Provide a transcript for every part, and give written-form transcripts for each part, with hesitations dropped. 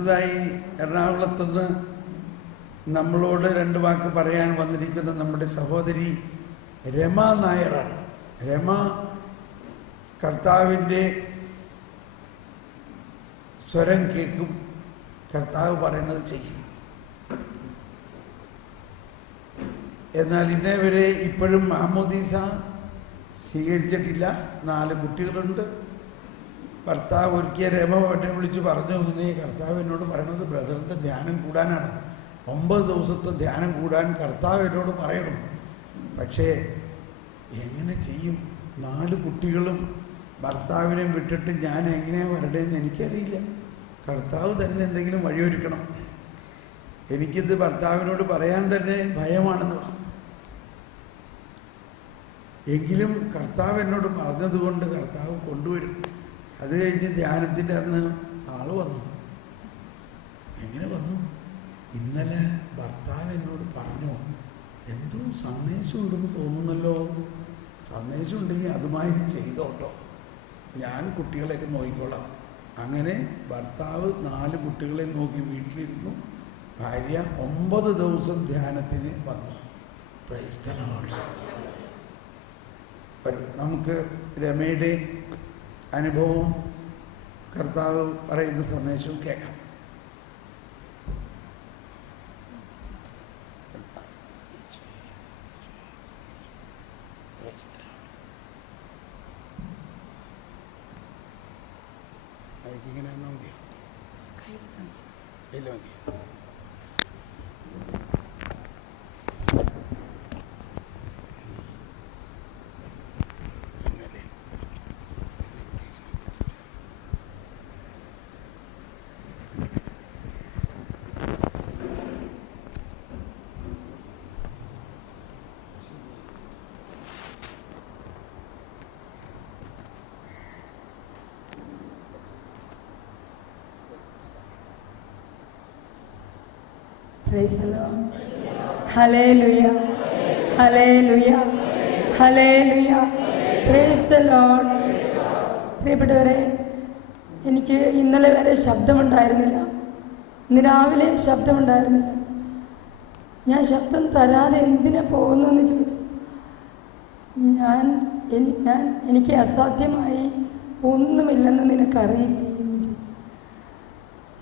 അടുത്തതായി എറണാകുളത്തുനിന്ന് നമ്മളോട് 2 വാക്ക് പറയാൻ വന്നിരിക്കുന്ന നമ്മുടെ സഹോദരി രമ നായരാണ്. രമ കർത്താവിൻ്റെ സ്വരം കേൾക്കും, കർത്താവ് പറയുന്നത് ചെയ്യും. എന്നാൽ ഇതേവരെ ഇപ്പോഴും മാമോദീസ സ്വീകരിച്ചിട്ടില്ല. 4 കുട്ടികളുണ്ട്. ഭർത്താവ് ഒരുക്കിയ രമ എന്നെ വിളിച്ച് പറഞ്ഞു, ഇങ്ങനെ കർത്താവ് എന്നോട് പറയണത് ബ്രദറിൻ്റെ ധ്യാനം കൂടാനാണ്. 9 ദിവസത്തെ ധ്യാനം കൂടാൻ കർത്താവ് എന്നോട് പറയണം. പക്ഷേ എങ്ങനെ ചെയ്യും? 4 കുട്ടികളും ഭർത്താവിനെ വിട്ടിട്ട് ഞാൻ എങ്ങനെയാണ് വരണ്ടേന്ന് എനിക്കറിയില്ല. കർത്താവ് തന്നെ എന്തെങ്കിലും വഴിയൊരുക്കണം. എനിക്കിത് ഭർത്താവിനോട് പറയാൻ തന്നെ ഭയമാണെന്ന് പറഞ്ഞു. എങ്കിലും കർത്താവ് എന്നോട് പറഞ്ഞതുകൊണ്ട് കർത്താവ് കൊണ്ടുവരും. അത് കഴിഞ്ഞ് ധ്യാനത്തിൻ്റെ അന്ന് ആള് വന്നു. എങ്ങനെ വന്നു? ഇന്നലെ ഭർത്താവ് എന്നോട് പറഞ്ഞു, എന്തോ സന്ദേശം ഉണ്ടെന്ന് തോന്നുന്നല്ലോ. സന്ദേശം ഉണ്ടെങ്കിൽ അതുമായി ചെയ്തോട്ടോ, ഞാൻ കുട്ടികളെയൊക്കെ നോക്കിക്കോളാം. അങ്ങനെ ഭർത്താവ് 4 കുട്ടികളെ നോക്കി വീട്ടിലിരുന്നു. ഭാര്യ 9 ദിവസം ധ്യാനത്തിന് വന്നു. Price the Lord. നമുക്ക് രമയുടെ അനുഭവവും കർത്താവ് പറയുന്ന സന്ദേശവും കേൾക്കാം. ഇങ്ങനെ മതിയോ? ഇല്ല മതി. Praise the Lord. Hallelujah. Hallelujah. Hallelujah. Praise the Lord. പ്രിയപ്പെട്ടവരെ, എനിക്ക് ഇന്നലെ വരെ ശബ്ദമുണ്ടായിരുന്നില്ല. ഇന്ന് രാവിലെയും ശബ്ദമുണ്ടായിരുന്നില്ല. ഞാൻ ശബ്ദം തരാതെ എന്തിനാ പോകുന്നതെന്ന് ചോദിച്ചു. എനിക്ക് അസാധ്യമായി ഒന്നുമില്ലെന്ന് നിനക്കറിയില്ലേ എന്ന് ചോദിച്ചു.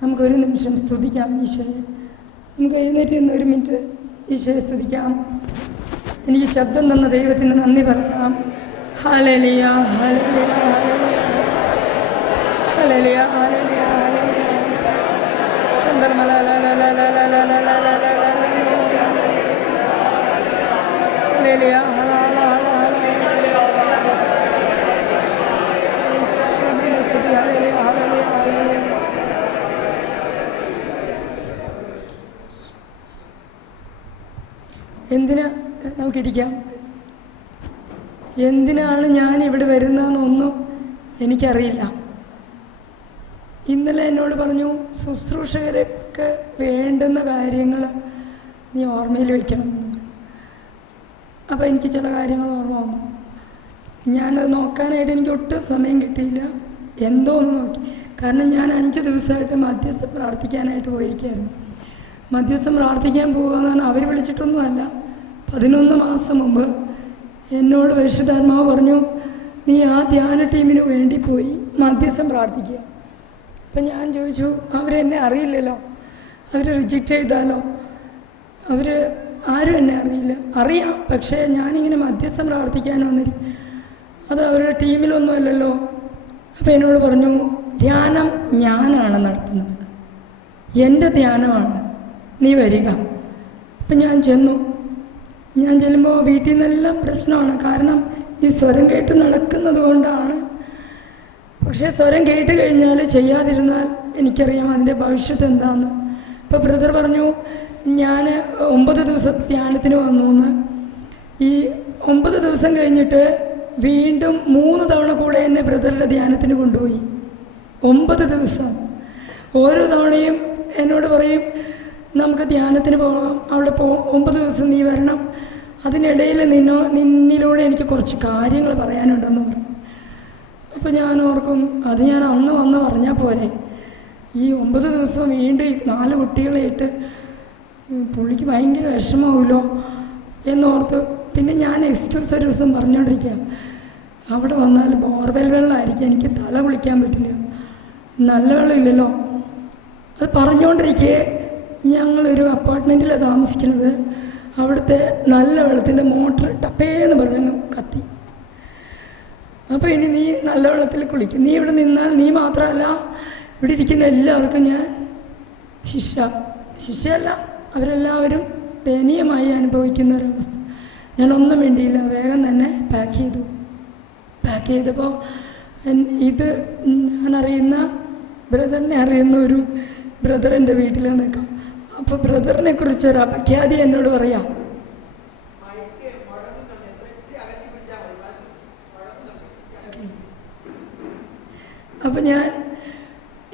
നമുക്കൊരു നിമിഷം സ്തുതിക്കാം ഈശോയെ. നമുക്ക് എഴുന്നേറ്റ് നിന്ന് 1 മിനിറ്റ് ഈശോയെ സ്തുതിക്കാം. എനിക്ക് ശബ്ദം തന്ന ദൈവത്തിന് നന്ദി പറയാം. ഹല്ലേലൂയ, ഹല്ലേലൂയ, ഹല്ലേലൂയ, ഹല്ലേലൂയ, ഹല്ലേലൂയ, ഹല്ലേലൂയ. സുന്ദരമല ല ല ല ല ല ല ല ല ല ല ല ഹല്ലേലൂയ, ഹല്ലേലൂയ, യേശുവിനെ സ്തുതി. ഹല്ലേലൂയ, ഹല്ലേലൂയ, ഹല്ലേലൂയ. എന്തിനാ നമുക്കിരിക്കാം? എന്തിനാണ് ഞാൻ ഇവിടെ വരുന്നതെന്നൊന്നും എനിക്കറിയില്ല. ഇന്നലെ എന്നോട് പറഞ്ഞു, ശുശ്രൂഷകർക്ക് വേണ്ടുന്ന കാര്യങ്ങൾ നീ ഓർമ്മയിൽ വയ്ക്കണം. അപ്പോൾ എനിക്ക് ചില കാര്യങ്ങൾ ഓർമ്മ വന്നു. ഞാനത് നോക്കാനായിട്ട് എനിക്ക് ഒട്ടും സമയം കിട്ടിയില്ല. എന്തോ ഒന്ന് നോക്കി. കാരണം ഞാൻ 5 ദിവസമായിട്ട് മധ്യസ്ഥം പ്രാർത്ഥിക്കാനായിട്ട് പോയിരിക്കുകയായിരുന്നു. മധ്യസ്ഥം പ്രാർത്ഥിക്കാൻ പോകുകയെന്ന് പറഞ്ഞാൽ അവർ വിളിച്ചിട്ടൊന്നുമല്ല. 11 മാസം മുമ്പ് എന്നോട് പരിശുദ്ധാത്മാവ് പറഞ്ഞു, നീ ആ ധ്യാന ടീമിന് വേണ്ടി പോയി മധ്യസ്ഥം പ്രാർത്ഥിക്കുക. അപ്പം ഞാൻ ചോദിച്ചു, അവരെന്നെ അറിയില്ലല്ലോ, അവർ റിജക്റ്റ് ചെയ്താലോ? ആരും എന്നെ അറിയില്ല. അറിയാം, പക്ഷേ ഞാനിങ്ങനെ മധ്യസ്ഥം പ്രാർത്ഥിക്കാൻ വന്നിരിക്കും, അത് അവരുടെ ടീമിലൊന്നുമല്ലല്ലോ. അപ്പം എന്നോട് പറഞ്ഞു, ധ്യാനം ഞാനാണ് നടത്തുന്നത്, എൻ്റെ ധ്യാനമാണ്, നീ വരിക. അപ്പം ഞാൻ ചെല്ലുമ്പോൾ വീട്ടിൽ നിന്നെല്ലാം പ്രശ്നമാണ്. കാരണം ഈ സ്വരം കേട്ട് നടക്കുന്നത് കൊണ്ടാണ്. പക്ഷേ സ്വരം കേട്ട് കഴിഞ്ഞാൽ ചെയ്യാതിരുന്നാൽ എനിക്കറിയാം അതിൻ്റെ ഭവിഷ്യത്ത് എന്താണെന്ന്. ഇപ്പോൾ ബ്രദർ പറഞ്ഞു, ഞാൻ 9 ദിവസം ധ്യാനത്തിന് വന്നു എന്ന്. ഈ 9 ദിവസം കഴിഞ്ഞിട്ട് വീണ്ടും 3 തവണ കൂടെ എന്നെ ബ്രദറുടെ ധ്യാനത്തിന് കൊണ്ടുപോയി. 9 ദിവസം. ഓരോ തവണയും എന്നോട് പറയും, നമുക്ക് ധ്യാനത്തിന് പോകാം, അവിടെ 9 ദിവസം നീ വരണം, അതിനിടയിൽ നിന്നിലൂടെ എനിക്ക് കുറച്ച് കാര്യങ്ങൾ പറയാനുണ്ടെന്ന് പറയും. അപ്പോൾ ഞാൻ ഓർക്കും, അത് ഞാൻ അന്ന് വന്ന് പറഞ്ഞാൽ പോരെ, ഈ 9 ദിവസം വീണ്ടും ഈ 4 കുട്ടികളെ ഇട്ട് പുള്ളിക്ക് ഭയങ്കര വിഷമമാവുമല്ലോ എന്നോർത്ത് പിന്നെ ഞാൻ എക്സ്ക്യൂസ് ഒരു ദിവസം പറഞ്ഞുകൊണ്ടിരിക്കുക, അവിടെ വന്നാൽ ബോർവെൽ വെള്ളമായിരിക്കും, എനിക്ക് തല കുളിക്കാൻ പറ്റില്ല, നല്ല വെള്ളമില്ലല്ലോ. അത് പറഞ്ഞുകൊണ്ടിരിക്കെ ഞങ്ങളൊരു അപ്പാർട്ട്മെൻറ്റിലാണ് താമസിക്കുന്നത്. അവിടുത്തെ നല്ല വെള്ളത്തിൻ്റെ മോട്ടർ ടപ്പേന്ന് പറഞ്ഞങ്ങ് കത്തി. അപ്പോൾ ഇനി നീ നല്ല വെള്ളത്തിൽ കുളിക്കും, നീ ഇവിടെ നിന്നാൽ നീ മാത്രമല്ല ഇവിടെ ഇരിക്കുന്ന എല്ലാവർക്കും ഞാൻ ശിക്ഷയല്ല, അവരെല്ലാവരും ദയനീയമായി അനുഭവിക്കുന്ന ഒരവസ്ഥ. ഞാനൊന്നും വേണ്ടിയില്ല, വേഗം തന്നെ പാക്ക് ചെയ്തപ്പോൾ ഇത് ഞാനറിയുന്ന ബ്രദറിനെ അറിയുന്ന ഒരു ബ്രദർ എൻ്റെ വീട്ടിൽ നിൽക്കാം. അപ്പോൾ ബ്രദറിനെ കുറിച്ചൊരു അപഖ്യാതി എന്നോട് പറയാം. അപ്പം ഞാൻ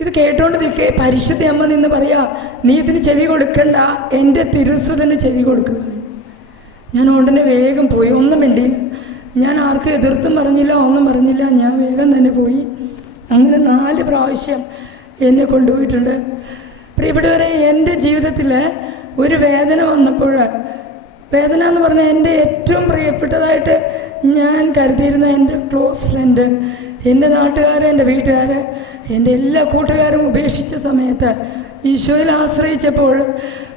ഇത് കേട്ടോണ്ട് നിൽക്കേ പരിശുദ്ധ അമ്മ നിന്ന് പറയാ, നീ ഇതിന് ചെവി കൊടുക്കണ്ട, എൻ്റെ തിരുസുതന് ചെവി കൊടുക്കുക. ഞാൻ ഉടനെ വേഗം പോയി, ഒന്നും വേണ്ടിയില്ല, ഞാൻ ആർക്കും എതിർത്തും പറഞ്ഞില്ല, ഒന്നും പറഞ്ഞില്ല, ഞാൻ വേഗം തന്നെ പോയി. അങ്ങനെ 4 പ്രാവശ്യം എന്നെ കൊണ്ടുപോയിട്ടുണ്ട്. പ്രിയപ്പെട്ടവരെ, എൻ്റെ ജീവിതത്തിൽ ഒരു വേദന വന്നപ്പോൾ, വേദന എന്ന് പറഞ്ഞാൽ എൻ്റെ ഏറ്റവും പ്രിയപ്പെട്ടതായിട്ട് ഞാൻ കരുതിയിരുന്ന എൻ്റെ ക്ലോസ് ഫ്രണ്ട്, എൻ്റെ നാട്ടുകാർ, എൻ്റെ വീട്ടുകാർ, എൻ്റെ എല്ലാ കൂട്ടുകാരും ഉപേക്ഷിച്ച സമയത്ത് ഈശോയിൽ ആശ്രയിച്ചപ്പോൾ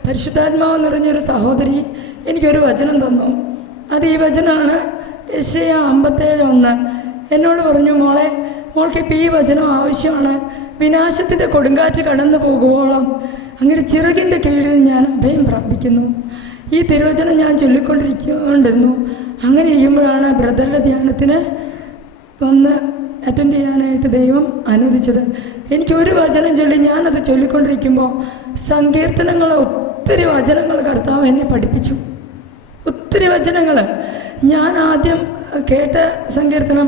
പരിശുദ്ധാത്മാവ് നിറഞ്ഞൊരു സഹോദരി എനിക്കൊരു വചനം തന്നു. അത് ഈ വചനമാണ്, യെശയ്യാ 57:1. എന്നോട് പറഞ്ഞു, മോൾക്കിപ്പോൾ ഈ വചനം ആവശ്യമാണ്, വിനാശത്തിൻ്റെ കൊടുങ്കാറ്റ് കടന്നു പോകുവോളം അങ്ങനെ ചിറകിൻ്റെ കീഴിൽ ഞാൻ അഭയം പ്രാപിക്കുന്നു. ഈ തിരുവചനം ഞാൻ ചൊല്ലിക്കൊണ്ടിരിക്കൊണ്ടിരുന്നു. അങ്ങനെ ഇരിക്കുമ്പോഴാണ് ബ്രദറിൻ്റെ ധ്യാനത്തിന് വന്ന് അറ്റൻഡ് ചെയ്യാനായിട്ട് ദൈവം അനുവദിച്ചത്. എനിക്കൊരു വചനം ചൊല്ലി ഞാനത് ചൊല്ലിക്കൊണ്ടിരിക്കുമ്പോൾ സങ്കീർത്തനങ്ങൾ, ഒത്തിരി വചനങ്ങൾ കർത്താവ് എന്നെ പഠിപ്പിച്ചു. ഒത്തിരി വചനങ്ങൾ ഞാൻ ആദ്യം കേട്ട സങ്കീർത്തനം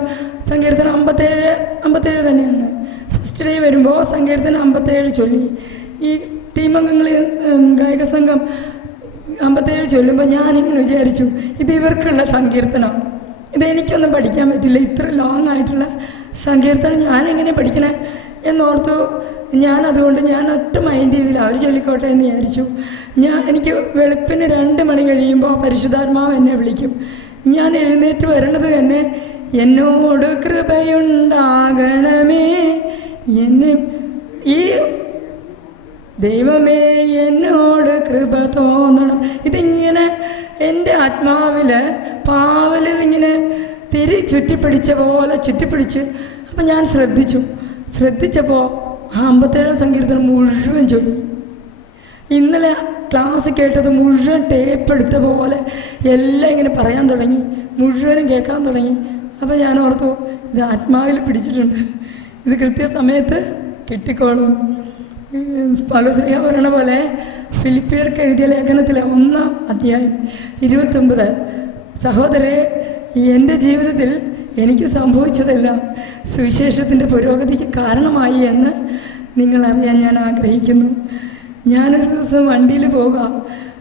57 തന്നെയാണ്. ഫസ്റ്റ് ഡേ വരുമ്പോൾ സങ്കീർത്തനം 57 ചൊല്ലി. ഈ ടീം അംഗങ്ങൾ, ഗായക സംഘം 57 ചൊല്ലുമ്പോൾ ഞാനിങ്ങനെ വിചാരിച്ചു, ഇത് ഇവർക്കുള്ള സങ്കീർത്തനം, ഇതെനിക്കൊന്നും പഠിക്കാൻ പറ്റില്ല, ഇത്ര ലോങ് ആയിട്ടുള്ള സങ്കീർത്തനം ഞാനെങ്ങനെ പഠിക്കണേ എന്നോർത്തു. ഞാനതുകൊണ്ട് ഞാൻ ഒറ്റ മൈൻഡ് ചെയ്തില്ല, അവർ ചൊല്ലിക്കോട്ടെ എന്ന് വിചാരിച്ചു. എനിക്ക് വെളുപ്പിന് 2 മണി കഴിയുമ്പോൾ പരിശുദ്ധാത്മാവ് എന്നെ വിളിക്കും. ഞാൻ എഴുന്നേറ്റ് വരണത് തന്നെ, എന്നോട് കൃപയുണ്ടാകണമേ, എന്നെ ഈ ദൈവമേ എന്നോട് കൃപ തോന്നണം. ഇതിങ്ങനെ എൻ്റെ ആത്മാവിൽ പാവലിൽ ഇങ്ങനെ ചുറ്റിപ്പിടിച്ച പോലെ ചുറ്റിപ്പിടിച്ച്. അപ്പം ഞാൻ ശ്രദ്ധിച്ചപ്പോൾ 57 സങ്കീർത്തനം മുഴുവൻ ചൊല്ലി. ഇന്നലെ ക്ലാസ് കേട്ടത് മുഴുവൻ ടേപ്പ് എടുത്ത പോലെ എല്ലാം ഇങ്ങനെ പറയാൻ തുടങ്ങി, മുഴുവനും കേൾക്കാൻ തുടങ്ങി. അപ്പോൾ ഞാൻ ഓർത്തു, ഇത് ആത്മാവിൽ പിടിച്ചിട്ടുണ്ട്, ഇത് കൃത്യസമയത്ത് കിട്ടിക്കോളും. പൗലോസ് പറയണ പോലെ ഫിലിപ്പിയർക്ക് എഴുതിയ ലേഖനത്തിലെ 1-ാം അധ്യായം 29, സഹോദരരെ, എൻ്റെ ജീവിതത്തിൽ എനിക്ക് സംഭവിച്ചതെല്ലാം സുവിശേഷത്തിൻ്റെ പുരോഗതിക്ക് കാരണമായി എന്ന് നിങ്ങളറിയാൻ ഞാൻ ആഗ്രഹിക്കുന്നു. ഞാനൊരു ദിവസം വണ്ടിയിൽ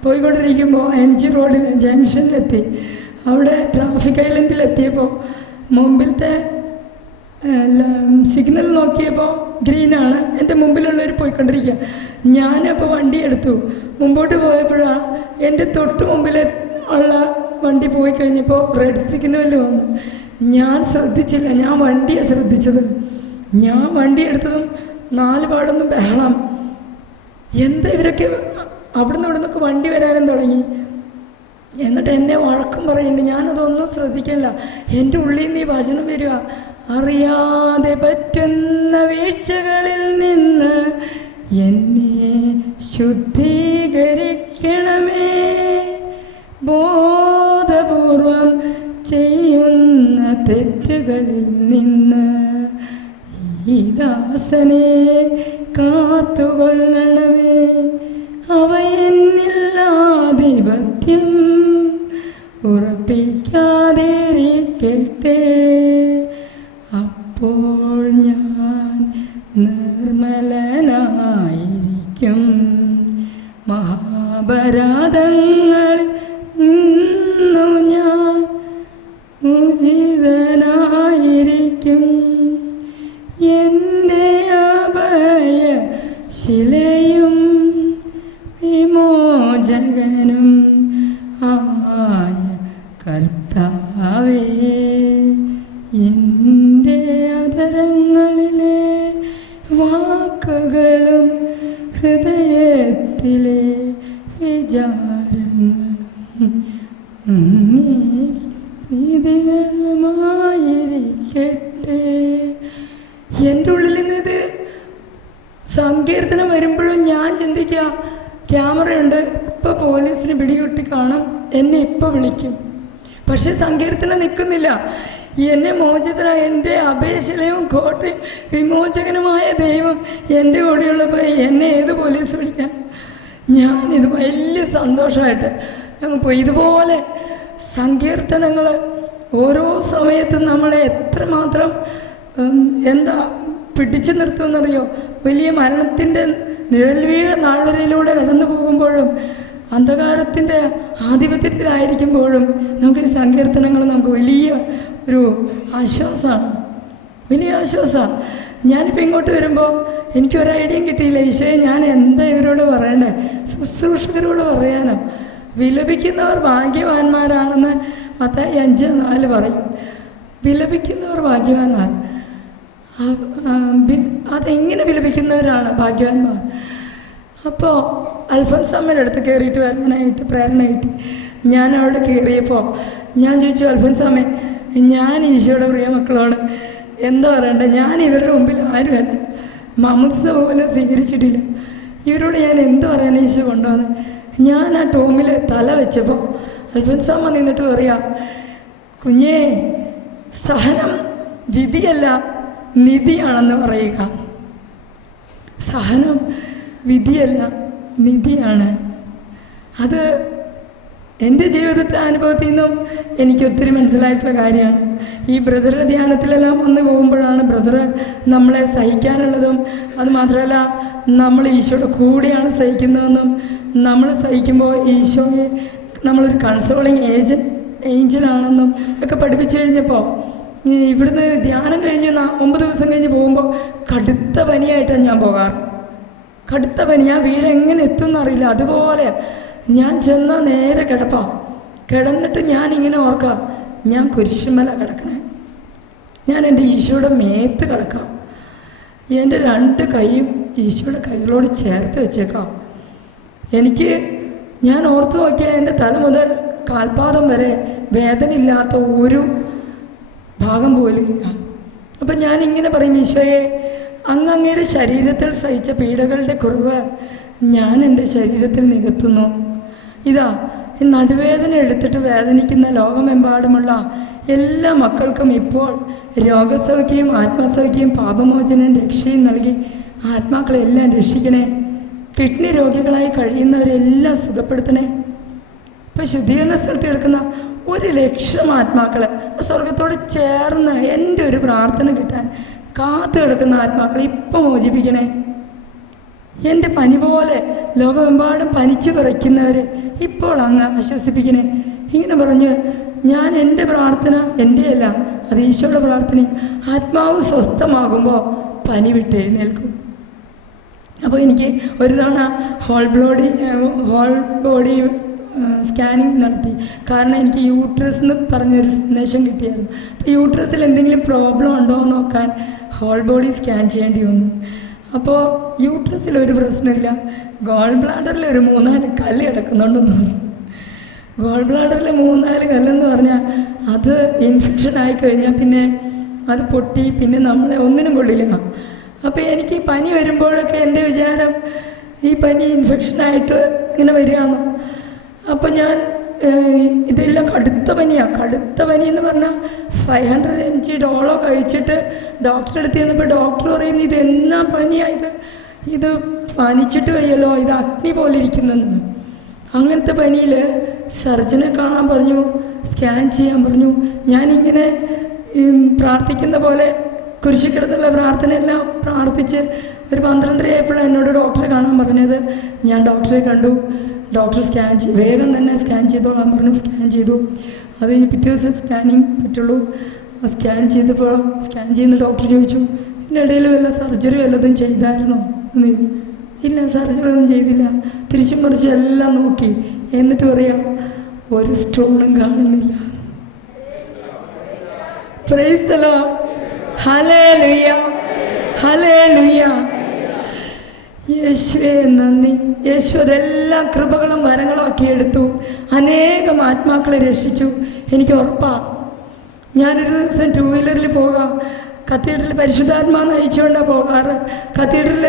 പോയിക്കൊണ്ടിരിക്കുമ്പോൾ MG റോഡിൽ ജംഗ്ഷനിലെത്തി. അവിടെ ട്രാഫിക് ഐലൻഡിലെത്തിയപ്പോൾ മുമ്പിലത്തെ സിഗ്നൽ നോക്കിയപ്പോൾ ഗ്രീനാണ്, എൻ്റെ മുമ്പിലുള്ളവർ പോയിക്കൊണ്ടിരിക്കുക. ഞാനപ്പോൾ വണ്ടി എടുത്തു. മുമ്പോട്ട് പോയപ്പോഴാണ് എൻ്റെ തൊട്ട് മുമ്പിൽ ഉള്ള വണ്ടി പോയി കഴിഞ്ഞപ്പോൾ റെഡ് സിഗ്നൽ വന്നു. ഞാൻ ശ്രദ്ധിച്ചില്ല, ഞാൻ വണ്ടിയാണ് ശ്രദ്ധിച്ചത്. ഞാൻ വണ്ടി എടുത്തതും 4 പാടൊന്നും ബഹളം. എന്താ ഇവരൊക്കെ അവിടുന്ന് ഇവിടുന്നൊക്കെ വണ്ടി വരാനും തുടങ്ങി. എന്നിട്ട് എന്നെ വഴക്കം പറയുന്നുണ്ട്. ഞാനതൊന്നും ശ്രദ്ധിക്കില്ല. എൻ്റെ ഉള്ളിൽ നിന്ന് ഈ വചനം വരിക, അറിയാതെ പറ്റുന്ന വീഴ്ചകളിൽ നിന്ന് എന്നെ ശുദ്ധീകരിക്കണമേ, ബോധപൂർവം ചെയ്യുന്ന തെറ്റുകളിൽ നിന്ന് ഈ ദാസനെ കാത്തുകൊള്ളണമേ, അവയെന്നില്ലാധിപത്യം ഉറപ്പിക്കാതിരിക്കട്ടെ, അപ്പോൾ ഞാൻ നിർമ്മലനായിരിക്കും, മഹാപരാധങ്ങളിൽ നിന്നു ഞാൻ ഉചിതനായിരിക്കും, എൻ്റെ അഭയ ഹൃദയത്തിലെ വിചാരങ്ങളും വിധികരമായിരിക്കട്ടെ. എൻ്റെ ഉള്ളിൽ നിന്നിത് സങ്കീർത്തനം വരുമ്പോഴും ഞാൻ ചിന്തിക്കുക, ക്യാമറയുണ്ട്, ഇപ്പോൾ പോലീസിന് പിടികിട്ടി കാണും, എന്നെ ഇപ്പോൾ വിളിക്കും. പക്ഷേ സങ്കീർത്തനം നിൽക്കുന്നില്ല. എന്നെ മോചിതനായ എൻ്റെ അപേക്ഷലയും കോട്ടയും വിമോചകനുമായ ദൈവം എൻ്റെ കൂടെയുള്ളപ്പോൾ എന്നെ ഏത് പോലീസ് പിടിക്കാൻ? ഞാനിത് വലിയ സന്തോഷമായിട്ട് ഞങ്ങൾ പോയി. ഇതുപോലെ സങ്കീർത്തനങ്ങൾ ഓരോ സമയത്തും നമ്മളെ എത്രമാത്രം പിടിച്ചു നിർത്തുമെന്നറിയോ? വലിയ മരണത്തിൻ്റെ നിഴൽവീഴ താഴ്വരയിലൂടെ കടന്നു പോകുമ്പോഴും അന്ധകാരത്തിൻ്റെ ആധിപത്യത്തിലായിരിക്കുമ്പോഴും നമുക്ക് ഈ സങ്കീർത്തനങ്ങൾ നമുക്ക് വലിയ ഒരു ആശ്വാസമാണ്, വലിയ ആശ്വാസമാണ്. ഞാനിപ്പോൾ ഇങ്ങോട്ട് വരുമ്പോൾ എനിക്കൊരു ഐഡിയയും കിട്ടിയില്ല. ഈശോയെ ഞാൻ എന്താ ഇവരോട് പറയണ്ടേ? ശുശ്രൂഷകരോട് പറയാനോ? വിലപിക്കുന്നവർ ഭാഗ്യവാന്മാരാണെന്ന് മത്തായി 5:4 പറയും. വിലപിക്കുന്നവർ ഭാഗ്യവാന്മാർ. അതെങ്ങനെ വിലപിക്കുന്നവരാണ് ഭാഗ്യവാന്മാർ? അപ്പോൾ അൽഫോൻസാമ്മയുടെ അടുത്ത് കയറിയിട്ട് വരാനായിട്ട് പ്രേരണ കിട്ടി. ഞാൻ അവിടെ കയറിയപ്പോൾ ഞാൻ ചോദിച്ചു, അൽഫോൻസാമ്മേ, ഞാൻ ഈശോയുടെ പ്രിയ മക്കളോട് എന്താ പറയണ്ടേ? ഞാൻ ഇവരുടെ മുമ്പിൽ ആരുമല്ല, മാമോദിസ പോലും സ്വീകരിച്ചിട്ടില്ല, ഇവരോട് ഞാൻ എന്ത് പറയാൻ ഈശോ കൊണ്ടുവന്ന്? ഞാൻ ആ ടോമിൽ തല വെച്ചപ്പോൾ അൽഫോൻസാമ്മ നിന്നിട്ട് പറയാം, കുഞ്ഞേ, സഹനം വിധിയല്ല നിധിയാണെന്ന് പറയുക. സഹനം വിധിയല്ല നിധിയാണ്. അത് എൻ്റെ ജീവിതത്തെ അനുഭവത്തിൽ നിന്നും എനിക്കൊത്തിരി മനസ്സിലായിട്ടുള്ള കാര്യമാണ്. ഈ ബ്രദറുടെ ധ്യാനത്തിലെല്ലാം വന്ന് പോകുമ്പോഴാണ് ബ്രദർ നമ്മളെ സഹിക്കാനുള്ളതും അതുമാത്രമല്ല നമ്മൾ ഈശോയുടെ കൂടെയാണ് സഹിക്കുന്നതെന്നും നമ്മൾ സഹിക്കുമ്പോൾ ഈശോയെ നമ്മളൊരു കൺസോളിങ് ഏഞ്ചലാണെന്നും ഒക്കെ പഠിപ്പിച്ചു കഴിഞ്ഞപ്പോൾ ഇവിടുന്ന് ധ്യാനം കഴിഞ്ഞ് 9 ദിവസം കഴിഞ്ഞ് പോകുമ്പോൾ കടുത്ത പനിയായിട്ടാണ് ഞാൻ പോകാറ്. കടുത്ത പനി. ആ വീട് എങ്ങനെ എത്തുമെന്നറിയില്ല. അതുപോലെ ഞാൻ ചെന്ന നേരെ കിടന്നിട്ട് ഞാനിങ്ങനെ ഓർക്കാം, ഞാൻ കുരിശുമല കിടക്കണേ, ഞാൻ എൻ്റെ ഈശോയുടെ മേത്ത് കിടക്കാം, എൻ്റെ 2 കൈയും ഈശോയുടെ കൈകളോട് ചേർത്ത് വെച്ചേക്കാം. ഞാൻ ഓർത്ത് നോക്കിയാൽ എൻ്റെ തല മുതൽ കാൽപാദം വരെ വേദനയില്ലാത്ത ഒരു ഭാഗം പോലും ഇല്ല. അപ്പം ഞാനിങ്ങനെ പറയും, ഈശോയെ, അങ്ങയുടെ ശരീരത്തിൽ സഹിച്ച പീഡകളുടെ കുറവ് ഞാൻ എൻ്റെ ശരീരത്തിൽ നികത്തുന്നു. ഇതാ ഈ നടുവേദന എടുത്തിട്ട് വേദനിക്കുന്ന ലോകമെമ്പാടുമുള്ള എല്ലാ മക്കൾക്കും ഇപ്പോൾ രോഗസൗഖ്യവും ആത്മസൗഖ്യവും പാപമോചനവും രക്ഷയും നൽകി ആത്മാക്കളെല്ലാം രക്ഷിക്കണേ. കിഡ്നി രോഗികളായി കഴിയുന്നവരെല്ലാം സുഖപ്പെടുത്തണേ. ഇപ്പം ശുദ്ധീകരണ സ്ഥലത്ത് കിടക്കുന്ന 1,00,000 ആത്മാക്കളെ സ്വർഗത്തോട് ചേർന്ന് എൻ്റെ ഒരു പ്രാർത്ഥന കിട്ടാൻ കാത്തു കിടക്കുന്ന ആത്മാക്കളെ ഇപ്പം മോചിപ്പിക്കണേ. എൻ്റെ പനി പോലെ ലോകമെമ്പാടും പനിച്ചു വിറയ്ക്കുന്നവർ ഇപ്പോൾ അങ്ങ് ആശ്വസിപ്പിക്കണേ. ഇങ്ങനെ പറഞ്ഞ് ഞാൻ എൻ്റെ പ്രാർത്ഥന എൻ്റെയല്ല, അത് ഈശോയുടെ പ്രാർത്ഥന. ആത്മാവ് സ്വസ്ഥമാകുമ്പോൾ പനി വിട്ടെഴുന്നേൽക്കും. അപ്പോൾ എനിക്ക് ഒരു തവണ ഹോൾ ബോഡി സ്കാനിങ് നടത്തി. കാരണം എനിക്ക് യൂട്രസ് എന്ന് പറഞ്ഞൊരു സന്ദേശം കിട്ടിയായിരുന്നു. അപ്പോൾ യൂട്രസിൽ എന്തെങ്കിലും പ്രോബ്ലം ഉണ്ടോ എന്ന് നോക്കാൻ ഹോൾ ബോഡി സ്കാൻ ചെയ്യേണ്ടി വന്നു. അപ്പോൾ യൂട്രസിൽ ഒരു പ്രശ്നമില്ല, ഗോൾ ബ്ലാഡറിൽ ഒരു 3-4 കല്ല് കിടക്കുന്നുണ്ടെന്ന് പറഞ്ഞു. ഗോൾ ബ്ലാഡറിൽ 3-4 കല്ലെന്ന് പറഞ്ഞാൽ അത് ഇൻഫെക്ഷൻ ആയിക്കഴിഞ്ഞാൽ പിന്നെ അത് പൊട്ടി പിന്നെ നമ്മളെ ഒന്നിനും കൊള്ളില്ല. അപ്പോൾ എനിക്ക് പനി വരുമ്പോഴൊക്കെ എൻ്റെ വിചാരം ഈ പനി ഇൻഫെക്ഷനായിട്ട് ഇങ്ങനെ വരികയെന്ന്. അപ്പോൾ ഞാൻ ഇതെല്ലാം കടുത്ത പനിയാണ്. കടുത്ത പനി എന്ന് പറഞ്ഞാൽ 500 mg ഡോളോ കഴിച്ചിട്ട് ഡോക്ടറെ അടുത്ത് ചെന്നപ്പോൾ ഡോക്ടർ പറയുന്നു, ഇത് എന്നാ പനിയായത്, ഇത് പനിച്ചിട്ട് വയ്യല്ലോ, ഇത് അഗ്നി പോലെ ഇരിക്കുന്നെന്ന്. അങ്ങനത്തെ പനിയിൽ സർജനെ കാണാൻ പറഞ്ഞു, സ്കാൻ ചെയ്യാൻ പറഞ്ഞു. ഞാനിങ്ങനെ പ്രാർത്ഥിക്കുന്ന പോലെ കുരിശിക്കിടത്തുള്ള പ്രാർത്ഥനയെല്ലാം പ്രാർത്ഥിച്ച് ഒരു 12:30 ആയപ്പോഴാണ് എന്നോട് ഡോക്ടറെ കാണാൻ പറഞ്ഞത്. ഞാൻ ഡോക്ടറെ കണ്ടു. ഡോക്ടർ സ്കാൻ വേഗം തന്നെ സ്കാൻ ചെയ്തോളാൻ പറഞ്ഞു. സ്കാൻ ചെയ്തു. അത് പിറ്റേ ദിവസം സ്കാനിങ് പറ്റുള്ളൂ. സ്കാൻ ചെയ്യുന്ന ഡോക്ടർ ചോദിച്ചു, ഇതിനിടയിൽ വല്ല സർജറി വല്ലതും ചെയ്തായിരുന്നോ എന്ന്. ഇല്ല, സർജറി ഒന്നും ചെയ്തില്ല. തിരിച്ചും മറിച്ചും എല്ലാം നോക്കി. എന്നിട്ട് പറയാം, ഒരു സ്റ്റോണും കാണുന്നില്ല. Price the Lord. ഹല്ലേലൂയ, ഹല്ലേലൂയ. യേശുവേ നന്ദി. യേശു അതെല്ലാം കൃപകളും വരങ്ങളും ആക്കി എടുത്തു. അനേകം ആത്മാക്കളെ രക്ഷിച്ചു. എനിക്ക് ഉറപ്പാണ്. ഞാനൊരു ദിവസം 2 വീലറിൽ പോകാം. കത്തീഡ്രലിൽ പരിശുദ്ധാത്മാ നയിച്ചുകൊണ്ടാണ് പോകാറ്. കത്തീഡ്രലിൽ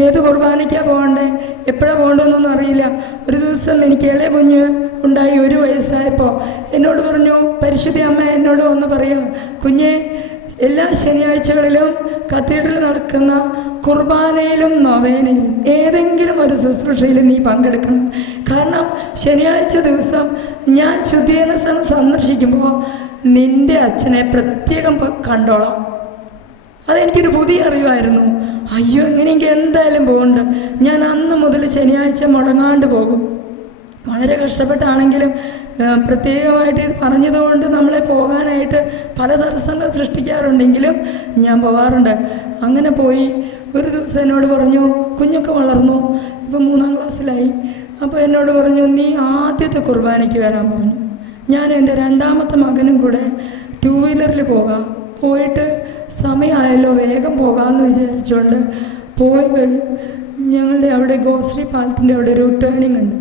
ഏത് കുർബാനയ്ക്കാണ് പോകണ്ടേ, എപ്പോഴാണ് പോകേണ്ടതെന്നൊന്നും അറിയില്ല. ഒരു ദിവസം എനിക്ക് ഇളയ കുഞ്ഞ് ഉണ്ടായി. 1 വയസ്സായപ്പോൾ എന്നോട് പറഞ്ഞു, പരിശുദ്ധ അമ്മ എന്നോട് വന്ന് പറയുക, കുഞ്ഞെ, എല്ലാ ശനിയാഴ്ചകളിലും കത്തീഡ്രലിൽ നടക്കുന്ന കുർബാനയിലും നൊവേനയിലും ഏതെങ്കിലും ഒരു ശുശ്രൂഷയിൽ നീ പങ്കെടുക്കണം. കാരണം ശനിയാഴ്ച ദിവസം ഞാൻ ശുദ്ധീകരണ സ്ഥലം സന്ദർശിക്കുമ്പോൾ നിൻ്റെ അച്ഛനെ പ്രത്യേകം കണ്ടോളാം. അതെനിക്കൊരു പുതിയ അറിവായിരുന്നു. അയ്യോ, എങ്ങനെയെങ്കിൽ എന്തായാലും പോകണ്ട. ഞാൻ അന്ന് മുതൽ ശനിയാഴ്ച മുടങ്ങാണ്ട് പോകും. വളരെ കഷ്ടപ്പെട്ടാണെങ്കിലും പ്രത്യേകമായിട്ട് ഇത് പറഞ്ഞതുകൊണ്ട് നമ്മളെ പോകാനായിട്ട് പല തടസ്സങ്ങൾ സൃഷ്ടിക്കാറുണ്ടെങ്കിലും ഞാൻ പോകാറുണ്ട്. അങ്ങനെ പോയി ഒരു ദിവസം എന്നോട് പറഞ്ഞു, കുഞ്ഞൊക്കെ വളർന്നു, ഇപ്പം 3ാം ക്ലാസ്സിലായി. അപ്പോൾ എന്നോട് പറഞ്ഞു, നീ ആദ്യത്തെ കുർബാനയ്ക്ക് വരാൻ പറഞ്ഞു. ഞാൻ എൻ്റെ 2ാമത്തെ മകനും കൂടെ 2 വീലറിൽ പോകാം. പോയിട്ട് സമയമായല്ലോ, വേഗം പോകാമെന്ന് വിചാരിച്ചുകൊണ്ട് പോയി കഴിഞ്ഞു. ഞങ്ങളുടെ അവിടെ ഗോശ്രീ പാലത്തിൻ്റെ അവിടെ ഒരു ടേണിംഗ് ഉണ്ട്.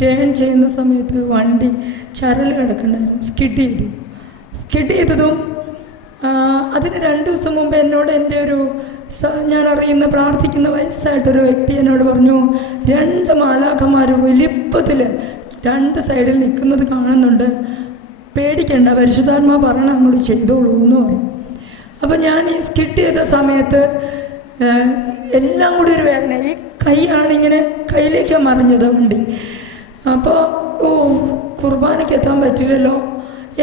ടേൺ ചെയ്യുന്ന സമയത്ത് വണ്ടി ചരൽ കിടക്കണ്ടായിരുന്നു. സ്കിഡ് ചെയ്തതും അതിന് 2 ദിവസം മുമ്പ് എന്നോട് എൻ്റെ ഒരു ഞാൻ അറിയുന്ന പ്രാർത്ഥിക്കുന്ന വയസ്സായിട്ടൊരു വ്യക്തി എന്നോട് പറഞ്ഞു, 2 മാലാഖമാർ വലിപ്പത്തിൽ 2 സൈഡിൽ നിൽക്കുന്നത് കാണുന്നുണ്ട്, പേടിക്കണ്ട, പരിശുദ്ധാത്മാ പറയണം അങ്ങോട്ട് ചെയ്തോളൂ എന്ന് പറഞ്ഞു. അപ്പോൾ ഞാൻ ഈ സ്കിഡ് ചെയ്ത സമയത്ത് എല്ലാം കൂടി ഒരു വേദന. ഈ കൈയാണിങ്ങനെ കയ്യിലേക്ക് മറിഞ്ഞത് വണ്ടി. അപ്പോൾ കുർബാനയ്ക്ക് എത്താൻ പറ്റില്ലല്ലോ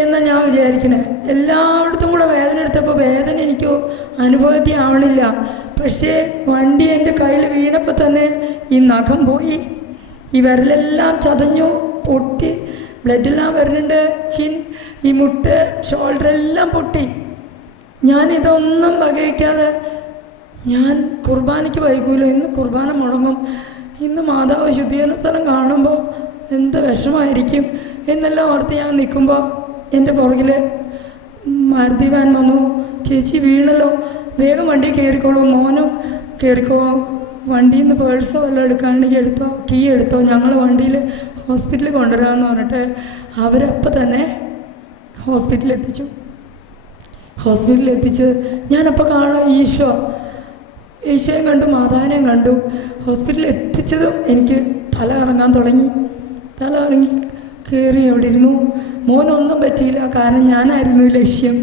എന്നാണ് ഞാൻ വിചാരിക്കണേ. എല്ലായിടത്തും കൂടെ വേദന എടുത്തപ്പോൾ വേദന എനിക്ക് അനുഭവത്തിയാവണില്ല. പക്ഷേ വണ്ടി എൻ്റെ കയ്യിൽ വീണപ്പോൾ തന്നെ ഈ നഖം പോയി, ഈ വിരലെല്ലാം ചതഞ്ഞു, പൊട്ടി, ബ്ലഡെല്ലാം വരുന്നുണ്ട്. ഈ മുട്ട്, ഷോൾഡറെല്ലാം പൊട്ടി. ഞാനിതൊന്നും വകവയ്ക്കാതെ ഞാൻ കുർബാനയ്ക്ക് വൈകൂലോ, ഇന്ന് കുർബാന മുടങ്ങും, ഇന്ന് മാതാവ് ശുദ്ധീകരണ സ്ഥലം കാണുമ്പോൾ എന്ത് വിഷമമായിരിക്കും എന്നെല്ലാം ഓർത്ത് ഞാൻ നിൽക്കുമ്പോൾ എൻ്റെ പുറകിൽ മാരുതി വാൻ വന്നു. ചേച്ചി വീണല്ലോ, വേഗം വണ്ടി കയറിക്കോളൂ, മോനും കയറിക്കോ, വണ്ടിയിൽ നിന്ന് പേഴ്സോ വല്ലതും എടുക്കാനുണ്ടെങ്കിൽ എടുത്തോ, കീ എടുത്തോ, ഞങ്ങൾ വണ്ടിയിൽ ഹോസ്പിറ്റലിൽ കൊണ്ടുവരാമെന്ന് പറഞ്ഞിട്ട് അവരപ്പം തന്നെ ഹോസ്പിറ്റലിൽ എത്തിച്ച് ഞാനപ്പോൾ കാണാം ഈശോയും കണ്ടു, മാതാവിനെയും കണ്ടു. ഹോസ്പിറ്റലിൽ എത്തിച്ചതും എനിക്ക് തല ഇറങ്ങാൻ തുടങ്ങി. തല ഇറങ്ങി കയറി അവിടെ ഇരുന്നു. മോനൊന്നും പറ്റിയില്ല, കാരണം ഞാനായിരുന്നു ലക്ഷ്യം.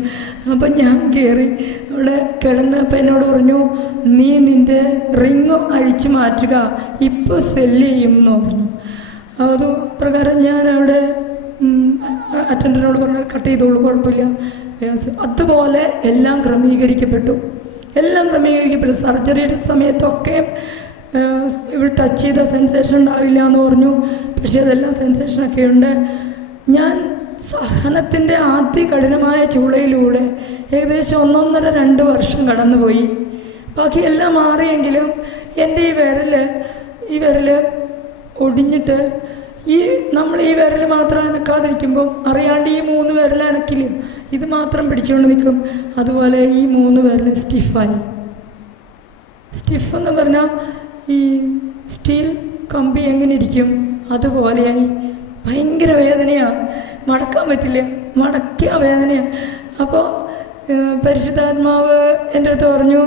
അപ്പം ഞാൻ കയറി അവിടെ കിടന്നപ്പോൾ എന്നോട് പറഞ്ഞു, നീ നിൻ്റെ റിങ് അഴിച്ചു മാറ്റുക, ഇപ്പോൾ സെല്ല് ചെയ്യും എന്ന് പറഞ്ഞു. അത് പ്രകാരം ഞാൻ അവിടെ അറ്റൻഡറിനോട് പറഞ്ഞു, കട്ട് ചെയ്തോളൂ, കുഴപ്പമില്ല. അതുപോലെ എല്ലാം ക്രമീകരിക്കപ്പെട്ടു. സർജറിയുടെ സമയത്തൊക്കെ ഇവിടെ ടച്ച് ചെയ്ത സെൻസേഷൻ ഉണ്ടാവില്ല എന്ന് പറഞ്ഞു. പക്ഷേ അതെല്ലാം സെൻസേഷനൊക്കെ ഉണ്ട്. ഞാൻ സഹനത്തിൻ്റെ ആദ്യ കഠിനമായ ചൂളയിലൂടെ ഏകദേശം 1.5-2 വർഷം കടന്നുപോയി. ബാക്കിയെല്ലാം മാറിയെങ്കിലും എൻ്റെ ഈ വിരൽ ഒടിഞ്ഞിട്ട് നമ്മൾ ഈ വിരൽ മാത്രം അനക്കാതിരിക്കുമ്പം അറിയാണ്ട് ഈ 3 വിരൽ അനക്കില്ല, ഇത് മാത്രം പിടിച്ചുകൊണ്ട് നിൽക്കും. അതുപോലെ ഈ 3 വിരൽ സ്റ്റിഫെന്ന് പറഞ്ഞാൽ ഈ സ്റ്റീൽ കമ്പി എങ്ങനെ ഇരിക്കും അതുപോലെയായി. ഭയങ്കര വേദനയാണ്, മടക്കാൻ പറ്റില്ല, മടക്കിയ വേദനയാണ്. അപ്പോൾ പരിശുദ്ധാത്മാവ് എൻ്റെ അടുത്ത് പറഞ്ഞു,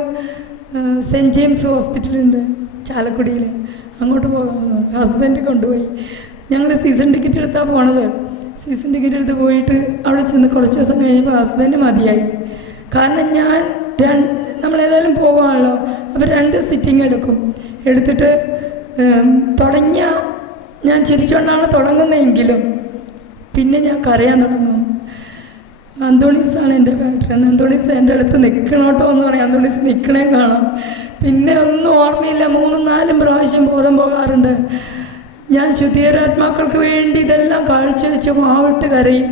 സെൻറ്റ് ജെയിംസ് ഹോസ്പിറ്റലുണ്ട് ചാലക്കുടിയിൽ, അങ്ങോട്ട് പോകാമെന്ന് പറഞ്ഞു. ഹസ്ബൻഡ് കൊണ്ടുപോയി. ഞങ്ങൾ സീസൺ ടിക്കറ്റ് എടുത്താണ് പോണത്. സീസൺ ടിക്കറ്റ് എടുത്ത് പോയിട്ട് അവിടെ ചെന്ന് കുറച്ച് ദിവസം കഴിഞ്ഞപ്പോൾ ഹസ്ബൻഡ് മതിയായി. കാരണം നമ്മളേതായാലും പോകുകയാണല്ലോ, അപ്പോൾ 2 സിറ്റിംഗ് എടുത്തിട്ട് ഞാൻ ചിരിച്ചുകൊണ്ടാണ് തുടങ്ങുന്നതെങ്കിലും പിന്നെ ഞാൻ കരയാൻ തുടങ്ങും. അന്തോണീസാണ് എൻ്റെ പാറ്റേൺ. അന്തോണീസ് എൻ്റെ അടുത്ത് നിൽക്കണോട്ടോ എന്ന് പറയാം. അന്തോണീസ് നിൽക്കണേ കാണാം. പിന്നെ ഒന്നും ഓർമ്മയില്ല. 3-4 പ്രാവശ്യം ബോധം പോകാറുണ്ട്. ഞാൻ ശുദ്ധീകരാത്മാക്കൾക്ക് വേണ്ടി ഇതെല്ലാം കാഴ്ചവെച്ച് മാവിട്ട് കരയും.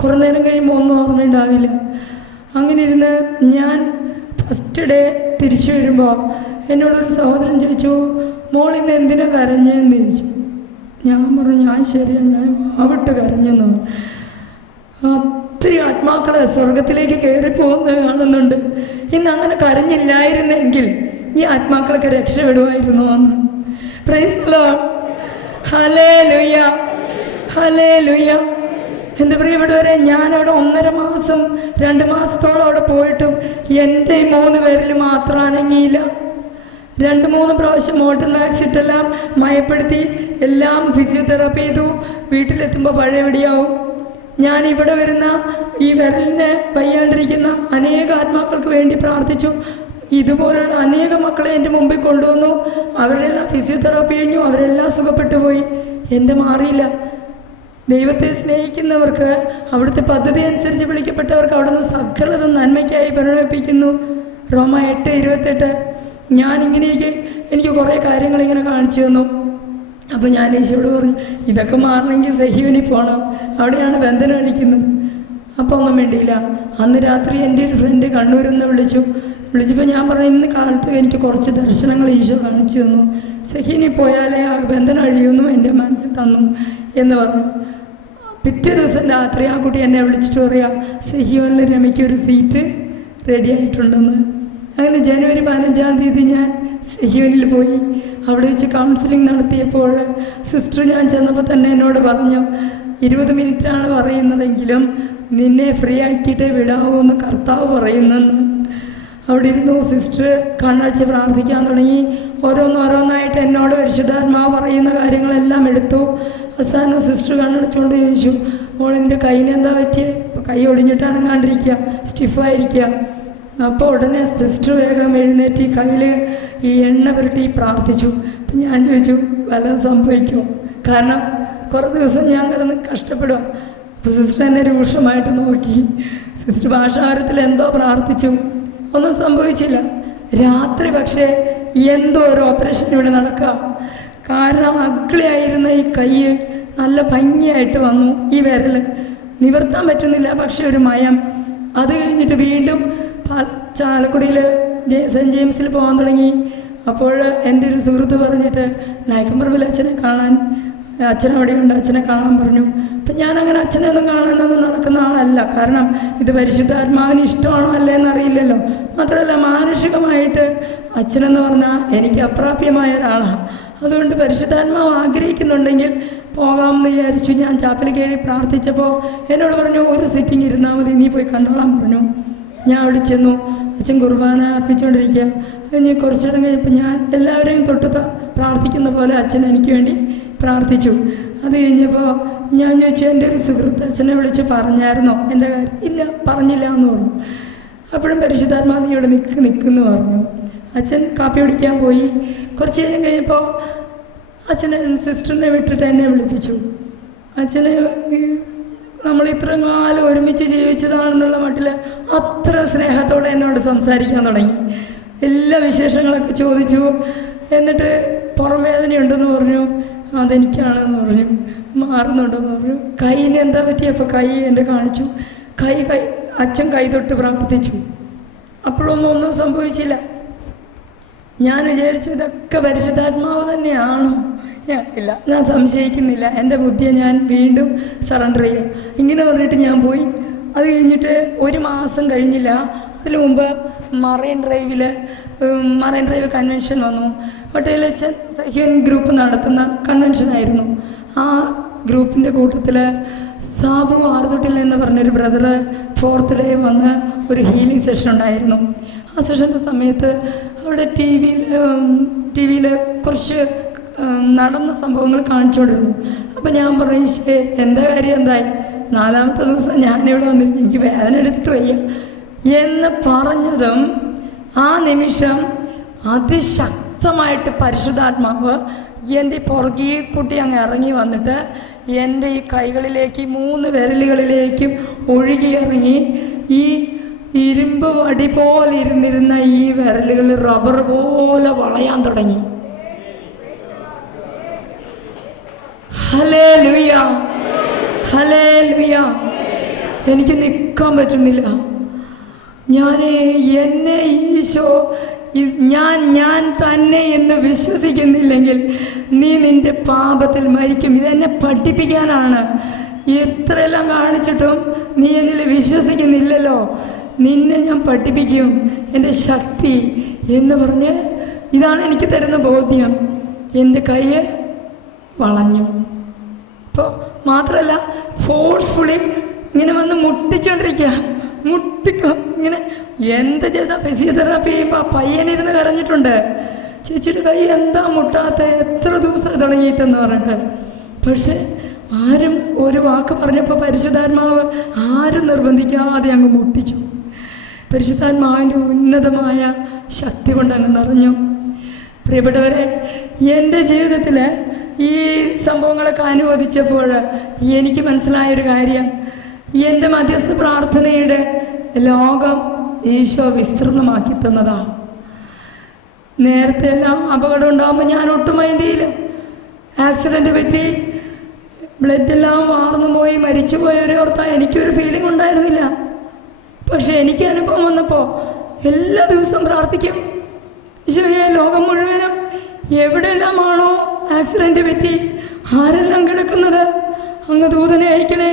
കുറേ നേരം കഴിയുമ്പോൾ ഒന്നും ഓർമ്മയുണ്ടാവില്ല. അങ്ങനെ ഇരുന്ന് ഞാൻ ഫസ്റ്റ് ഡേ തിരിച്ചു വരുമ്പോൾ എന്നോടൊരു സഹോദരൻ ചോദിച്ചു, മോളിന്ന് എന്തിനാ കരഞ്ഞതെന്ന് ചോദിച്ചു. ഞാൻ പറഞ്ഞു, ഞാൻ ശരിയാ, ഞാൻ മാവിട്ട് കരഞ്ഞെന്ന്. ഒത്തിരി ആത്മാക്കളെ സ്വർഗത്തിലേക്ക് കയറിപ്പോകുന്നത് കാണുന്നുണ്ട്. ഇന്ന് അങ്ങനെ കരഞ്ഞില്ലായിരുന്നെങ്കിൽ ഈ ആത്മാക്കളൊക്കെ രക്ഷപ്പെടുമായിരുന്നു എന്ന്. Price the Lord. ഹല്ലേലൂയ, ഹല്ലേലൂയ. എൻ്റെ പ്രിയപ്പെട്ടവരെ, ഞാനവിടെ 1.5 മാസം 2 മാസത്തോളം അവിടെ പോയിട്ടും എൻ്റെ 3 പേരിൽ മാത്രം അനങ്ങിയില്ല. 2-3 പ്രാവശ്യം മോട്ടർ ആക്സിഡെല്ലാം മയപ്പെടുത്തി എല്ലാം ഫിസിയോതെറാപ്പി ചെയ്തു. വീട്ടിലെത്തുമ്പോൾ പഴയപടിയാവും. ഞാൻ ഇവിടെ വരുന്ന ഈ വിരലിനെ വയ്യാണ്ടിരിക്കുന്ന അനേക ആത്മാക്കൾക്ക് വേണ്ടി പ്രാർത്ഥിച്ചു. ഇതുപോലുള്ള അനേക മക്കളെ എൻ്റെ മുമ്പിൽ കൊണ്ടുവന്നു. അവരുടെയെല്ലാം ഫിസിയോതെറാപ്പി കഴിഞ്ഞു, അവരെല്ലാം സുഖപ്പെട്ടു പോയി. എൻ്റെ മാറിയില്ല. ദൈവത്തെ സ്നേഹിക്കുന്നവർക്ക്, അവിടുത്തെ പദ്ധതി അനുസരിച്ച് വിളിക്കപ്പെട്ടവർക്ക് അവിടുന്ന് സകലത നന്മയ്ക്കായി പരിണമിപ്പിക്കുന്നു. റോമ 8:28. ഞാനിങ്ങനെയൊക്കെ എനിക്ക് കുറേ കാര്യങ്ങളിങ്ങനെ കാണിച്ചു തന്നു. അപ്പോൾ ഞാൻ ഈശോയോട് പറഞ്ഞു, ഇതൊക്കെ മാറണമെങ്കിൽ സഹീവനിൽ പോകണം, അവിടെയാണ് ബന്ധനം അടിക്കുന്നത്. അപ്പോൾ ഒന്നും വേണ്ടിയില്ല. അന്ന് രാത്രി എൻ്റെ ഒരു ഫ്രണ്ട് കണ്ണൂരിൽ നിന്ന് വിളിച്ചപ്പോൾ ഞാൻ പറഞ്ഞു, ഇന്ന് കാലത്ത് എനിക്ക് കുറച്ച് ദർശനങ്ങൾ ഈശോ കാണിച്ചു തന്നു, സഹീനിൽ പോയാലേ ആ ബന്ധനം അഴിയുന്നു എൻ്റെ മനസ്സിൽ തന്നു എന്ന് പറഞ്ഞു. പിറ്റേ ദിവസം രാത്രി ആ കുട്ടി എന്നെ വിളിച്ചിട്ട് പറയാം, സഹീവനിൽ രമയ്ക്കൊരു സീറ്റ് റെഡി ആയിട്ടുണ്ടെന്ന്. അങ്ങനെ ജനുവരി 15-ാം തീയതി ഞാൻ സഹീവനിൽ പോയി. അവിടെ വെച്ച് കൗൺസിലിംഗ് നടത്തിയപ്പോൾ സിസ്റ്റർ ഞാൻ ചെന്നപ്പോൾ തന്നെ എന്നോട് പറഞ്ഞു, 20 മിനിറ്റാണ് പറയുന്നതെങ്കിലും നിന്നെ ഫ്രീ ആക്കിയിട്ടേ വിടാവൂ എന്ന് കർത്താവ് പറയുന്നെന്ന്. അവിടെ ഇരുന്നു സിസ്റ്റർ കണ്ണടച്ച് പ്രാർത്ഥിക്കാൻ തുടങ്ങി. ഓരോന്നായിട്ട് എന്നോട് പരിശുദ്ധാത്മാവ് പറയുന്ന കാര്യങ്ങളെല്ലാം എടുത്തു. അവസാനം സിസ്റ്റർ കണ്ണടച്ചുകൊണ്ട് ചോദിച്ചു, മോളിൻ്റെ കൈയിന് എന്താ പറ്റിയേ? ഇപ്പോൾ കൈ ഒടിഞ്ഞിട്ടാണ് കണ്ടിരിക്കുക, സ്റ്റിഫായിരിക്കുക. അപ്പോൾ ഉടനെ സിസ്റ്റർ വേഗം എഴുന്നേറ്റ് കയ്യിൽ ഈ എണ്ണ പുരട്ടി പ്രാർത്ഥിച്ചു. അപ്പം ഞാൻ ചോദിച്ചു, വല്ലതും സംഭവിക്കുമോ? കാരണം കുറേ ദിവസം ഞാൻ കിടന്ന് കഷ്ടപ്പെടുക. അപ്പോൾ സിസ്റ്റർ എന്നെ രൂക്ഷമായിട്ട് നോക്കി. സിസ്റ്റർ ഭാഷാഹാരത്തിൽ എന്തോ പ്രാർത്ഥിച്ചു, ഒന്നും സംഭവിച്ചില്ല. രാത്രി പക്ഷേ എന്തോ ഒരു ഓപ്പറേഷൻ ഇവിടെ നടക്കുക. കാരണം അഗ്ലിയായിരുന്ന ഈ കൈ നല്ല ഭംഗിയായിട്ട് വന്നു. ഈ വിരൽ നിവർത്താൻ പറ്റുന്നില്ല, പക്ഷെ ഒരു മയം. അത് കഴിഞ്ഞിട്ട് വീണ്ടും ചാലക്കുടിയിൽ സെൻറ്റ് ജെയിംസിൽ പോകാൻ തുടങ്ങി. അപ്പോൾ എൻ്റെ ഒരു സുഹൃത്ത് പറഞ്ഞിട്ട് നായക്കമ്പറമ്പിൽ അച്ഛനെ കാണാൻ, അച്ഛൻ അവിടെയുണ്ട്, അച്ഛനെ കാണാൻ പറഞ്ഞു. അപ്പം ഞാനങ്ങനെ അച്ഛനെ ഒന്നും കാണാനൊന്നും നടക്കുന്ന ആളല്ല. കാരണം ഇത് പരിശുദ്ധാത്മാവിന് ഇഷ്ടമാണോ അല്ലേ എന്നറിയില്ലല്ലോ. മാത്രമല്ല മാനുഷികമായിട്ട് അച്ഛനെന്ന് പറഞ്ഞാൽ എനിക്ക് അപ്രാപ്യമായ ഒരാളാണ്. അതുകൊണ്ട് പരിശുദ്ധാത്മാവ് ആഗ്രഹിക്കുന്നുണ്ടെങ്കിൽ പോകാമെന്ന് വിചാരിച്ചു. ഞാൻ ചാപ്പൽ കയറി പ്രാർത്ഥിച്ചപ്പോൾ എന്നോട് പറഞ്ഞു, ഒരു സിറ്റിംഗ് ഇരുന്നാൽ മതി, നീ പോയി കണ്ടോളാൻ പറഞ്ഞു. ഞാൻ അവിടെ ചെന്നു. അച്ഛൻ കുർബാന അർപ്പിച്ചുകൊണ്ടിരിക്കുക. കഴിഞ്ഞ് കുറച്ചിടം കഴിഞ്ഞപ്പോൾ ഞാൻ എല്ലാവരെയും തൊട്ട് പ്രാർത്ഥിക്കുന്ന പോലെ അച്ഛൻ എനിക്ക് വേണ്ടി പ്രാർത്ഥിച്ചു. അത് കഴിഞ്ഞപ്പോൾ ഞാൻ ചോദിച്ചു, എൻ്റെ ഒരു സുഹൃത്ത് അച്ഛനെ വിളിച്ച് പറഞ്ഞായിരുന്നോ എൻ്റെ കാര്യം? ഇല്ല, പറഞ്ഞില്ല എന്ന് പറഞ്ഞു. അപ്പോഴും പരിശുദ്ധാത്മാവ് നീ ഇവിടെ നിൽക്കുന്നു പറഞ്ഞു. അച്ഛൻ കാപ്പി കുടിക്കാൻ പോയി. കുറച്ച് നേരം കഴിഞ്ഞപ്പോൾ അച്ഛനെ സിസ്റ്ററിനെ വിട്ടിട്ട് എന്നെ വിളിപ്പിച്ചു. അച്ഛനെ നമ്മൾ ഇത്രയും കാലം ഒരുമിച്ച് ജീവിച്ചതാണെന്നുള്ള മട്ടിൽ അത്ര സ്നേഹത്തോടെ എന്നോട് സംസാരിക്കാൻ തുടങ്ങി. എല്ലാ വിശേഷങ്ങളൊക്കെ ചോദിച്ചു. എന്നിട്ട് പുറം വേദനയുണ്ടെന്ന് പറഞ്ഞു. അതെനിക്കാണെന്ന് പറഞ്ഞു. മാറുന്നുണ്ടെന്ന് പറഞ്ഞു. കൈയിന് എന്താ പറ്റിയപ്പോൾ കൈ എൻ്റെ കാണിച്ചു. കൈ അച്ഛൻ കൈ തൊട്ട് പ്രാർത്ഥിച്ചു. അപ്പോഴൊന്നും സംഭവിച്ചില്ല. ഞാൻ വിചാരിച്ചു ഇതൊക്കെ പരിശുദ്ധാത്മാവ് തന്നെയാണോ? ഇല്ല, ഞാൻ സംശയിക്കുന്നില്ല. എൻ്റെ ബുദ്ധിയെ ഞാൻ വീണ്ടും സറണ്ടർ ചെയ്യുക. ഇങ്ങനെ പറഞ്ഞിട്ട് ഞാൻ പോയി. അത് കഴിഞ്ഞിട്ട് 1 മാസം കഴിഞ്ഞില്ല. അതിനു മുമ്പ് മറൈൻ ഡ്രൈവ് കൺവെൻഷൻ വന്നു. ഹോട്ടലച്ചൻ സഹ്യൻ ഗ്രൂപ്പ് നടത്തുന്ന കൺവെൻഷനായിരുന്നു. ആ ഗ്രൂപ്പിൻ്റെ കൂട്ടത്തിൽ സാബു ആർതൊട്ടിൽ എന്ന് പറഞ്ഞൊരു ബ്രദറ് 4th ഡേ വന്ന് ഒരു ഹീലിംഗ് സെഷൻ ഉണ്ടായിരുന്നു. ആ സെഷൻ്റെ സമയത്ത് അവിടെ ടി വിയിൽ കുറച്ച് നടന്ന സംഭവങ്ങൾ കാണിച്ചുകൊണ്ടിരുന്നു. അപ്പം ഞാൻ പറഞ്ഞു, എന്താ കാര്യം എന്തായി? 4ാമത്തെ ദിവസം ഞാനിവിടെ വന്നിരിക്കും, എനിക്ക് വേദന എടുത്തിട്ട് വയ്യ എന്ന് പറഞ്ഞതും ആ നിമിഷം അതിശക്തമായിട്ട് പരിശുദ്ധാത്മാവ് എൻ്റെ പുറകെ കൂട്ടി അങ്ങ് ഇറങ്ങി വന്നിട്ട് എൻ്റെ ഈ കൈകളിലേക്ക് 3 വിരലുകളിലേക്കും ഒഴുകിയിറങ്ങി ഈ ഇരുമ്പ് വടി പോലെ ഇരുന്നിരുന്ന ഈ വിരലുകൾ റബ്ബർ പോലെ വളയാൻ തുടങ്ങി. Hallelujah, hallelujah. എനിക്ക് നിൽക്കാൻ പറ്റുന്നില്ല. എന്നെ ഈശോ ഞാൻ തന്നെ എന്ന് വിശ്വസിക്കുന്നില്ലെങ്കിൽ നീ നിൻ്റെ പാപത്തിൽ മരിക്കും. ഇതെന്നെ പഠിപ്പിക്കാനാണ്. എത്രയെല്ലാം കാണിച്ചിട്ടും നീ എന്നിൽ വിശ്വസിക്കുന്നില്ലല്ലോ, നിന്നെ ഞാൻ പഠിപ്പിക്കും, എൻ്റെ ശക്തി എന്ന് പറഞ്ഞ് ഇതാണ് എനിക്ക് തരുന്ന ബോധ്യം. എൻ്റെ കൈ വളഞ്ഞു. ഇപ്പോൾ മാത്രമല്ല ഫോഴ്സ്ഫുള്ളി ഇങ്ങനെ വന്ന് മുട്ടിച്ചോണ്ടിരിക്കുക, ഇങ്ങനെ എന്ത് ചെയ്താൽ ഫിസിയോതെറാപ്പി ചെയ്യുമ്പോൾ ആ പയ്യനിരുന്ന് കരഞ്ഞിട്ടുണ്ട്. ചേച്ചിയുടെ കൈ എന്താ മുട്ടാത്ത, എത്ര ദിവസം തുടങ്ങിയിട്ടെന്ന് പറഞ്ഞിട്ട്. പക്ഷേ ആരും ഒരു വാക്ക് പറഞ്ഞപ്പോൾ പരിശുദ്ധാത്മാവ് ആരും നിർബന്ധിക്കാതെ അങ്ങ് മുട്ടിച്ചു. പരിശുദ്ധാത്മാവിൻ്റെ ഉന്നതമായ ശക്തി കൊണ്ട് അങ്ങ് നിറഞ്ഞു. പ്രിയപ്പെട്ടവരെ, എൻ്റെ ജീവിതത്തിൽ ഈ സംഭവങ്ങളൊക്കെ അനുവദിച്ചപ്പോൾ എനിക്ക് മനസ്സിലായൊരു കാര്യം, എൻ്റെ മധ്യസ്ഥ പ്രാർത്ഥനയുടെ ലോകം ഈശോ വിസ്തൃതമാക്കി തന്നതാ. നേരത്തെ എല്ലാം അപകടം ഉണ്ടാകുമ്പോൾ ഞാൻ ഒട്ടും മൈൻഡിയില്ല. ആക്സിഡൻറ്റ് പറ്റി ബ്ലഡെല്ലാം വാർന്നു പോയി മരിച്ചു പോയവരെ ഓർത്താൽ എനിക്കൊരു ഫീലിംഗ് ഉണ്ടായിരുന്നില്ല. പക്ഷെ എനിക്ക് അനുഭവം വന്നപ്പോൾ എല്ലാ ദിവസവും പ്രാർത്ഥിക്കും, ഈശോയെ ലോകം മുഴുവനും എവിടെയെല്ലാമാണോ ആക്സിഡൻറ്റ് പറ്റി ആരെല്ലാം കിടക്കുന്നത് അങ്ങ് ദൂതനെ അയക്കണേ,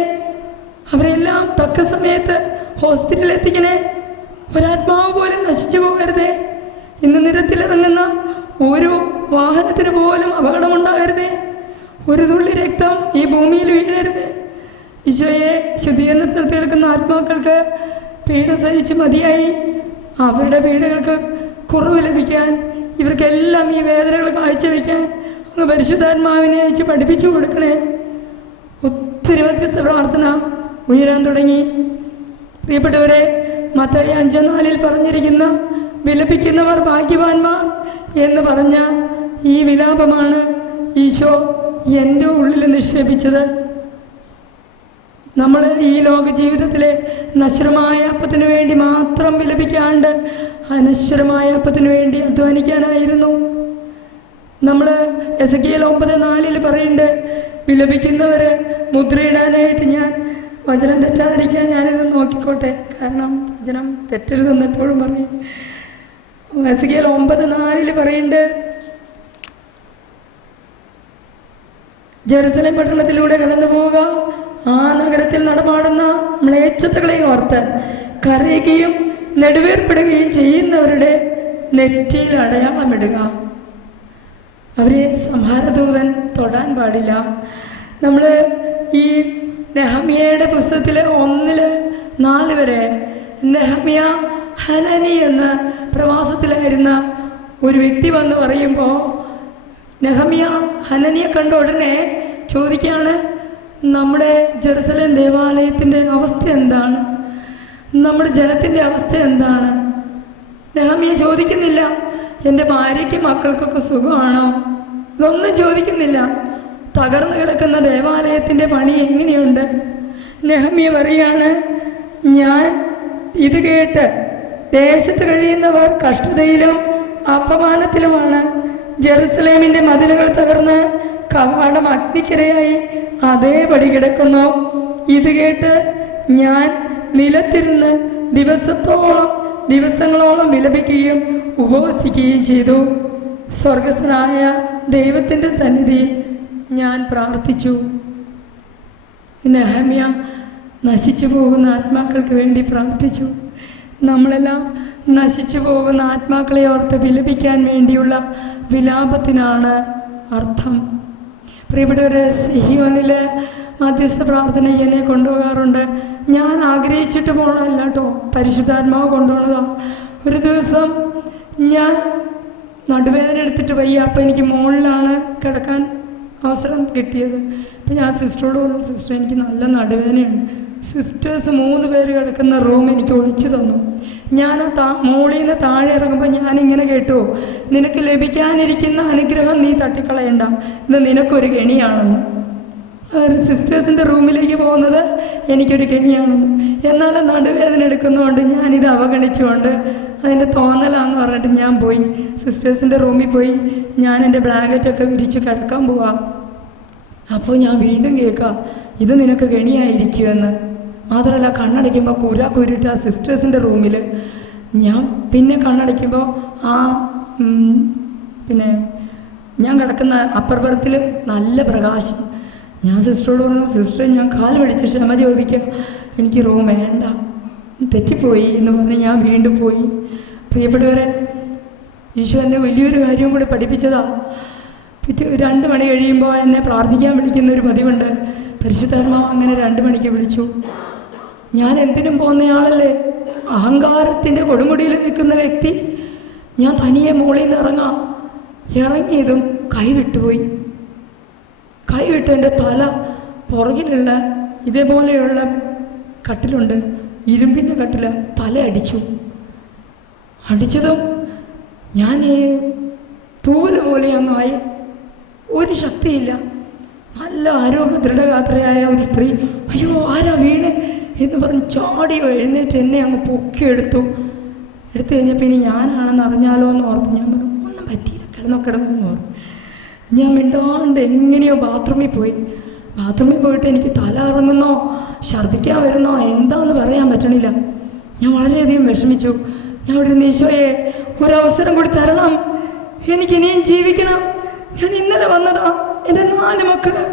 അവരെല്ലാം തക്ക സമയത്ത് ഹോസ്പിറ്റലിൽ എത്തിക്കണേ, ഒരാത്മാവ് പോലും നശിച്ചു പോകരുതേ, ഇന്ന് നിരത്തിലിറങ്ങുന്ന ഒരു വാഹനത്തിന് പോലും അപകടമുണ്ടാകരുതേ, ഒരു തുള്ളി രക്തം ഈ ഭൂമിയിൽ വീഴരുത്. ഈശോയെ, ശുദ്ധീകരണ സ്ഥലത്ത് കിടക്കുന്ന ആത്മാക്കൾക്ക് പീഡ സഹിച്ച് മതിയായി, അവരുടെ പീഡകൾക്ക് കുറവ് ലഭിക്കാൻ, ഇവർക്കെല്ലാം ഈ വേദനകൾ കാഴ്ചവെക്കാൻ അങ്ങ് പരിശുദ്ധാത്മാവിനെ അയച്ച് പഠിപ്പിച്ചു കൊടുക്കണേ. ഒത്തിരി വ്യത്യസ്ത പ്രാർത്ഥന ഉയരാൻ തുടങ്ങി. പ്രിയപ്പെട്ടവരെ, മത്തായി 5:4 പറഞ്ഞിരിക്കുന്ന വിലപിക്കുന്നവർ ഭാഗ്യവാന്മാർ എന്ന് പറഞ്ഞ ഈ വിലാപമാണ് ഈശോ എൻ്റെ ഉള്ളിൽ നിക്ഷേപിച്ചത്. നമ്മൾ ഈ ലോക ജീവിതത്തിലെ നശ്വരമായ അപ്പത്തിന് വേണ്ടി മാത്രം വിലപിക്കാണ്ട് അനശ്വരമായ അപ്പത്തിന് വേണ്ടി അധ്വാനിക്കാനായിരുന്നു. നമ്മൾ എസെക്കിയേൽ 9:4 പറയുന്നുണ്ട്, വിലപിക്കുന്നവർ മുദ്രയിടാനായിട്ട് ഞാൻ വചനം തെറ്റാതിരിക്കാൻ ഞാനിത് നോക്കിക്കോട്ടെ, കാരണം വചനം തെറ്റരുതെന്ന് എപ്പോഴും പറയും. എസെക്കിയേൽ 9:4 പറയുന്നുണ്ട്, ജെറുസലേം പട്ടണത്തിലൂടെ കടന്നു പോവുക, ആ നഗരത്തിൽ നടമാടുന്ന മ്ലേച്ഛതകളെ ഓർത്ത് കരയുകയും നെടുവേർപ്പെടുകയും ചെയ്യുന്നവരുടെ നെറ്റിയിൽ അടയാളമിടുക. അവരെ സംഹാരദൂതൻ തൊടാൻ പാടില്ല. നമ്മൾ ഈ നെഹമ്യയുടെ പുസ്തകത്തിൽ 1-4 വരെ നെഹമ്യ ഹനനി എന്ന പ്രവാസത്തിലായിരുന്ന ഒരു വ്യക്തി വന്ന് പറയുമ്പോൾ നെഹമ്യ ഹനനിയെ കണ്ട ഉടനെ ചോദിക്കുകയാണ്, നമ്മുടെ ജെറുസലേം ദേവാലയത്തിൻ്റെ അവസ്ഥ എന്താണ്, നമ്മുടെ ജനത്തിൻ്റെ അവസ്ഥ എന്താണ്? നെഹമ്യ ചോദിക്കുന്നില്ല എൻ്റെ ഭാര്യയ്ക്കും മക്കൾക്കൊക്കെ സുഖമാണോ, ഇതൊന്നും ചോദിക്കുന്നില്ല. തകർന്നു കിടക്കുന്ന ദേവാലയത്തിൻ്റെ പണി എങ്ങനെയുണ്ട്? നെഹമ്യ പറയാണ്, ഞാൻ ഇത് കേട്ട് ദേശത്ത് കഴിയുന്നവർ കഷ്ടതയിലും അപമാനത്തിലുമാണ്. ജെറുസലേമിൻ്റെ മതിലുകൾ തകർന്ന് കവാടം അഗ്നിക്കിരയായി അതേപടി കിടക്കുന്നു. ഇത് കേട്ട് ഞാൻ നിലത്തിരുന്ന് ദിവസങ്ങളോളം വിലപിക്കുകയും ഉപവസിക്കുകയും ചെയ്തു. സ്വർഗസ്ഥനായ ദൈവത്തിൻ്റെ സന്നിധിയിൽ ഞാൻ പ്രാർത്ഥിച്ചു. നെഹമ്യ നശിച്ചു പോകുന്ന ആത്മാക്കൾക്ക് വേണ്ടി പ്രാർത്ഥിച്ചു. നമ്മളെല്ലാം നശിച്ചു പോകുന്ന ആത്മാക്കളെ ഓർത്ത് വിലപിക്കാൻ വേണ്ടിയുള്ള വിലാപത്തിനാണ് അർത്ഥം. പ്രിയപ്പെട്ടവരെ, സിഹിയോനിൽ മധ്യസ്ഥ പ്രാർത്ഥന എന്നെ കൊണ്ടുപോകാറുണ്ട്. ഞാൻ ആഗ്രഹിച്ചിട്ട് പോകണമല്ല കേട്ടോ, പരിശുദ്ധാത്മാവ് കൊണ്ടുപോകണതാണ്. ഒരു ദിവസം ഞാൻ നടുവേദന എടുത്തിട്ട് വയ്യ, അപ്പം എനിക്ക് മുകളിലാണ് കിടക്കാൻ അവസരം കിട്ടിയത്. അപ്പം ഞാൻ സിസ്റ്ററോട് പറഞ്ഞു, സിസ്റ്റർ എനിക്ക് നല്ല നടുവേദനയാണ്. സിസ്റ്റേഴ്സ് 3 പേര് കിടക്കുന്ന റൂം എനിക്ക് ഒഴിച്ചു തന്നു. ഞാൻ മുകളിൽ നിന്ന് താഴെ ഇറങ്ങുമ്പോൾ ഞാനിങ്ങനെ കേട്ടു, നിനക്ക് ലഭിക്കാനിരിക്കുന്ന അനുഗ്രഹം നീ തട്ടിക്കളയണ്ട, ഇത് നിനക്കൊരു കെണിയാണെന്ന്. സിസ്റ്റേഴ്സിൻ്റെ റൂമിലേക്ക് പോകുന്നത് എനിക്കൊരു കെണിയാണെന്ന്. എന്നാൽ നടുവേദന എടുക്കുന്നതുകൊണ്ട് ഞാനിത് അവഗണിച്ചുകൊണ്ട് അതിൻ്റെ തോന്നലാന്ന് പറഞ്ഞിട്ട് ഞാൻ പോയി സിസ്റ്റേഴ്സിൻ്റെ റൂമിൽ പോയി ഞാൻ എൻ്റെ ബ്ലാങ്കറ്റൊക്കെ വിരിച്ച് കിടക്കാൻ പോവാം. അപ്പോൾ ഞാൻ വീണ്ടും കേൾക്കാം, ഇത് നിനക്ക് കെണിയായിരിക്കുമെന്ന്. മാത്രമല്ല കണ്ണടയ്ക്കുമ്പോൾ കുരുട്ട് ആ സിസ്റ്റേഴ്സിൻ്റെ റൂമിൽ. ഞാൻ പിന്നെ കണ്ണടയ്ക്കുമ്പോൾ പിന്നെ ഞാൻ കിടക്കുന്ന അപ്പർ ബർത്തിൽ നല്ല പ്രകാശം. ഞാൻ സിസ്റ്ററോട് പറഞ്ഞു, സിസ്റ്റർ ഞാൻ കാൽ പിടിച്ച് ക്ഷമ ചോദിക്കാം, എനിക്ക് റൂം വേണ്ട, തെറ്റിപ്പോയി എന്ന് പറഞ്ഞ് ഞാൻ വീണ്ടും പോയി. പ്രിയപ്പെട്ടവരെ, ഈശോ എന്നെ വലിയൊരു കാര്യം കൂടി പഠിപ്പിച്ചതാണ്. 2 മണി കഴിയുമ്പോൾ എന്നെ പ്രാർത്ഥിക്കാൻ വിളിക്കുന്ന ഒരു പതിവുണ്ട്. പരിശുദ്ധാത്മാവ് അങ്ങനെ 2 മണിക്ക് വിളിച്ചു. ഞാൻ എന്തിനും പോകുന്നയാളല്ലേ, അഹങ്കാരത്തിൻ്റെ കൊടുമുടിയിൽ നിൽക്കുന്ന വ്യക്തി. ഞാൻ തനിയെ മുകളിൽ നിന്ന് ഇറങ്ങിയതും കൈവിട്ടുപോയി. കൈവിട്ട് എൻ്റെ തല പുറകിലുള്ള ഇതേപോലെയുള്ള കട്ടിലുണ്ട്, ഇരുമ്പിൻ്റെ കട്ടിൽ, തല അടിച്ചതും ഞാൻ തൂവൽ പോലെ അങ്ങായി. ഒരു ശക്തിയില്ല. നല്ല ആരോഗ്യ ദൃഢഗാത്രയായ ഒരു സ്ത്രീ അയ്യോ ആരാ വീണ് എന്ന് പറഞ്ഞ് ചാടിയോ എഴുന്നേറ്റ് എന്നെ അങ്ങ് എടുത്തു കഴിഞ്ഞപ്പോൾ ഇനി ഞാനാണെന്ന് അറിഞ്ഞാലോ എന്ന് ഓർത്ത് ഞാൻ പറഞ്ഞു ഒന്നും പറ്റിയില്ല, കിടന്നു എന്ന് പറഞ്ഞു. ഞാൻ മിണ്ടാണ്ട് എങ്ങനെയോ ബാത്റൂമിൽ പോയിട്ട് എനിക്ക് തല ഇറങ്ങുന്നോ ഛർദ്ദിക്കാൻ വരുന്നോ എന്താണെന്ന് പറയാൻ പറ്റണില്ല. ഞാൻ വളരെയധികം വിഷമിച്ചു. ഞാൻ ഇവിടെ നിന്ന് ഈശോയെ ഒരവസരം കൂടി തരണം, എനിക്കിനിയും ജീവിക്കണം. ഞാൻ ഇന്നലെ വന്നതാ, എൻ്റെ 4 മക്കള്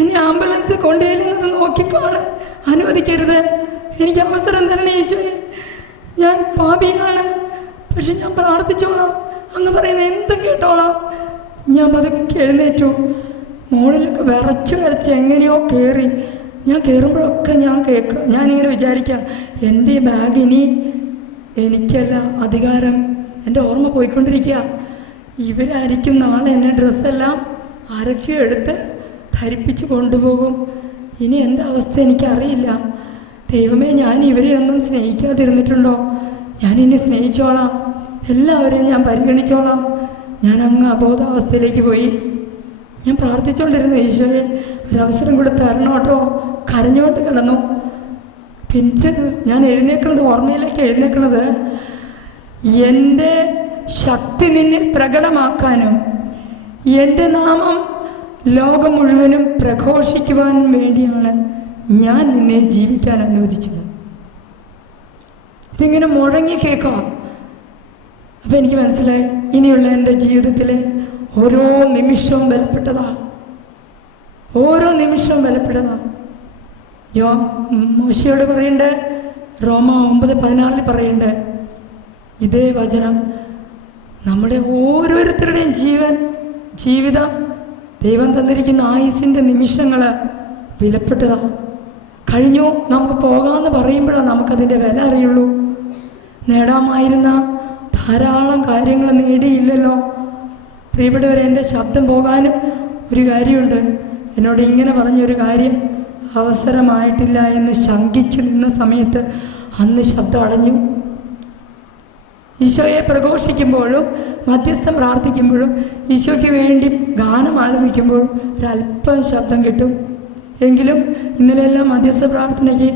എന്നെ ആംബുലൻസ് കൊണ്ടുവരുന്നത് നോക്കിക്കാണ്, അനുവദിക്കരുത്, എനിക്ക് അവസരം തരണേ ഈശോയെ. ഞാൻ പാപിയാണ്, പക്ഷെ ഞാൻ പ്രാർത്ഥിച്ചോളാം, അങ്ങ് പറയുന്ന എന്തും കേട്ടോളാം. ഞാൻ പതുക്കെ എഴുന്നേറ്റു. മുകളിലൊക്കെ വിറച്ച് എങ്ങനെയോ കയറി. ഞാൻ കയറുമ്പോഴൊക്കെ ഞാനിങ്ങനെ വിചാരിക്കാം, എൻ്റെ ബാഗ് ഇനി എനിക്കല്ല അധികാരം. എൻ്റെ ഓർമ്മ പോയിക്കൊണ്ടിരിക്കുക. ഇവരായിരിക്കും നാളെ എന്നെ ഡ്രസ്സെല്ലാം ആരൊക്കെയോ എടുത്ത് ധരിപ്പിച്ച് കൊണ്ടുപോകും. ഇനി എൻ്റെ അവസ്ഥ എനിക്കറിയില്ല. ദൈവമേ, ഞാൻ ഇവരെ ഒന്നും സ്നേഹിക്കാതിരുന്നിട്ടുണ്ടോ? ഞാനിനി സ്നേഹിച്ചോളാം, എല്ലാവരെയും ഞാൻ പരിഗണിച്ചോളാം. ഞാൻ അങ്ങ് അബോധാവസ്ഥയിലേക്ക് പോയി. ഞാൻ പ്രാർത്ഥിച്ചുകൊണ്ടിരുന്നു, ഈശോയെ ഒരവസരം കൂടെ തരണം കേട്ടോ. കരഞ്ഞുകൊണ്ട് കിടന്നു. പിറ്റേ ദിവസം ഞാൻ ഓർമ്മയിലേക്ക് എഴുന്നേൽക്കണത് എൻ്റെ ശക്തി നിന്നിൽ പ്രകടമാക്കാനും എൻ്റെ നാമം ലോകം മുഴുവനും പ്രഘോഷിക്കുവാനും വേണ്ടിയാണ് ഞാൻ നിന്നെ ജീവിക്കാൻ അനുവദിച്ചത്. ഇതിങ്ങനെ മുഴങ്ങി കേൾക്കാം. അപ്പം എനിക്ക് മനസ്സിലായി, ഇനിയുള്ള എൻ്റെ ജീവിതത്തിലെ ഓരോ നിമിഷവും വിലപ്പെട്ടതാ. മോശയോട് പറയണ്ടേ, റോമ 9:16 പറയണ്ടേ ഇതേ വചനം. നമ്മുടെ ഓരോരുത്തരുടെയും ജീവിതം ദൈവം തന്നിരിക്കുന്ന ആയുസിൻ്റെ നിമിഷങ്ങൾ വിലപ്പെട്ടതാണ്. കഴിഞ്ഞു, നമുക്ക് പോകാമെന്ന് പറയുമ്പോഴാണ് നമുക്കതിൻ്റെ വില അറിയുള്ളൂ. നേടാമായിരുന്ന ധാരാളം കാര്യങ്ങൾ നേടിയില്ലല്ലോ. പ്രിയപ്പെട്ടവരെ, എൻ്റെ ശബ്ദം പോകാനും ഒരു കാര്യമുണ്ട്. എന്നോട് ഇങ്ങനെ പറഞ്ഞൊരു കാര്യം, അവസരമായിട്ടില്ല എന്ന് ശങ്കിച്ചു നിന്ന സമയത്ത് അന്ന് ശബ്ദം അടഞ്ഞു. ഈശോയെ പ്രഘോഷിക്കുമ്പോഴും മധ്യസ്ഥം പ്രാർത്ഥിക്കുമ്പോഴും ഈശോയ്ക്ക് വേണ്ടി ഗാനം ആലപിക്കുമ്പോഴും ഒരല്പം ശബ്ദം കിട്ടും. എങ്കിലും ഇന്നലെല്ലാം മധ്യസ്ഥ പ്രാർത്ഥനയ്ക്ക്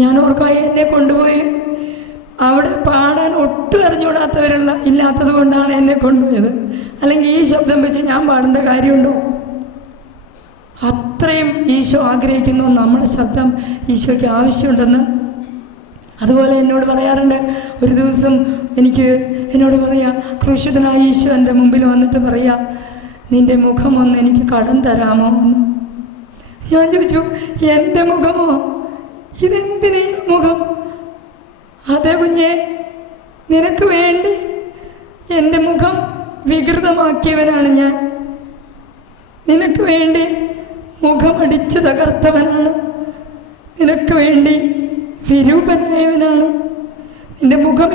ഞാൻ ഓർക്കായി എന്നെ കൊണ്ടുപോയി അവിടെ പാടാൻ ഒട്ടും ഇല്ലാത്തത് കൊണ്ടാണ് എന്നെ കൊണ്ടുപോയത്. അല്ലെങ്കിൽ ഈ ശബ്ദം വെച്ച് ഞാൻ പാടേണ്ട കാര്യമുണ്ടോ? അത്രയും ഈശോ ആഗ്രഹിക്കുന്നു നമ്മുടെ ശബ്ദം ഈശോയ്ക്ക് ആവശ്യമുണ്ടെന്ന്. അതുപോലെ എന്നോട് പറയാറുണ്ട്, ഒരു ദിവസം എന്നോട് പറയാ, ക്രൂശിതനായ ഈശോ എൻ്റെ മുമ്പിൽ വന്നിട്ട് പറയാ, നിൻ്റെ മുഖം ഒന്ന് എനിക്ക് കടം തരാമോ എന്ന്. ഞാൻ ചോദിച്ചു, എൻ്റെ മുഖമോ? ഇതെന്തിനീ മുഖം? അതെ കുഞ്ഞേ, നിനക്ക് വേണ്ടി എൻ്റെ മുഖം വികൃതമാക്കിയവനാണ് ഞാൻ. നിനക്ക് വേണ്ടി മുഖമടിച്ച് തകർത്തവനാണ്. നിനക്ക് വേണ്ടി വിരൂപനായവനാണ്. നിൻ്റെ മുഖം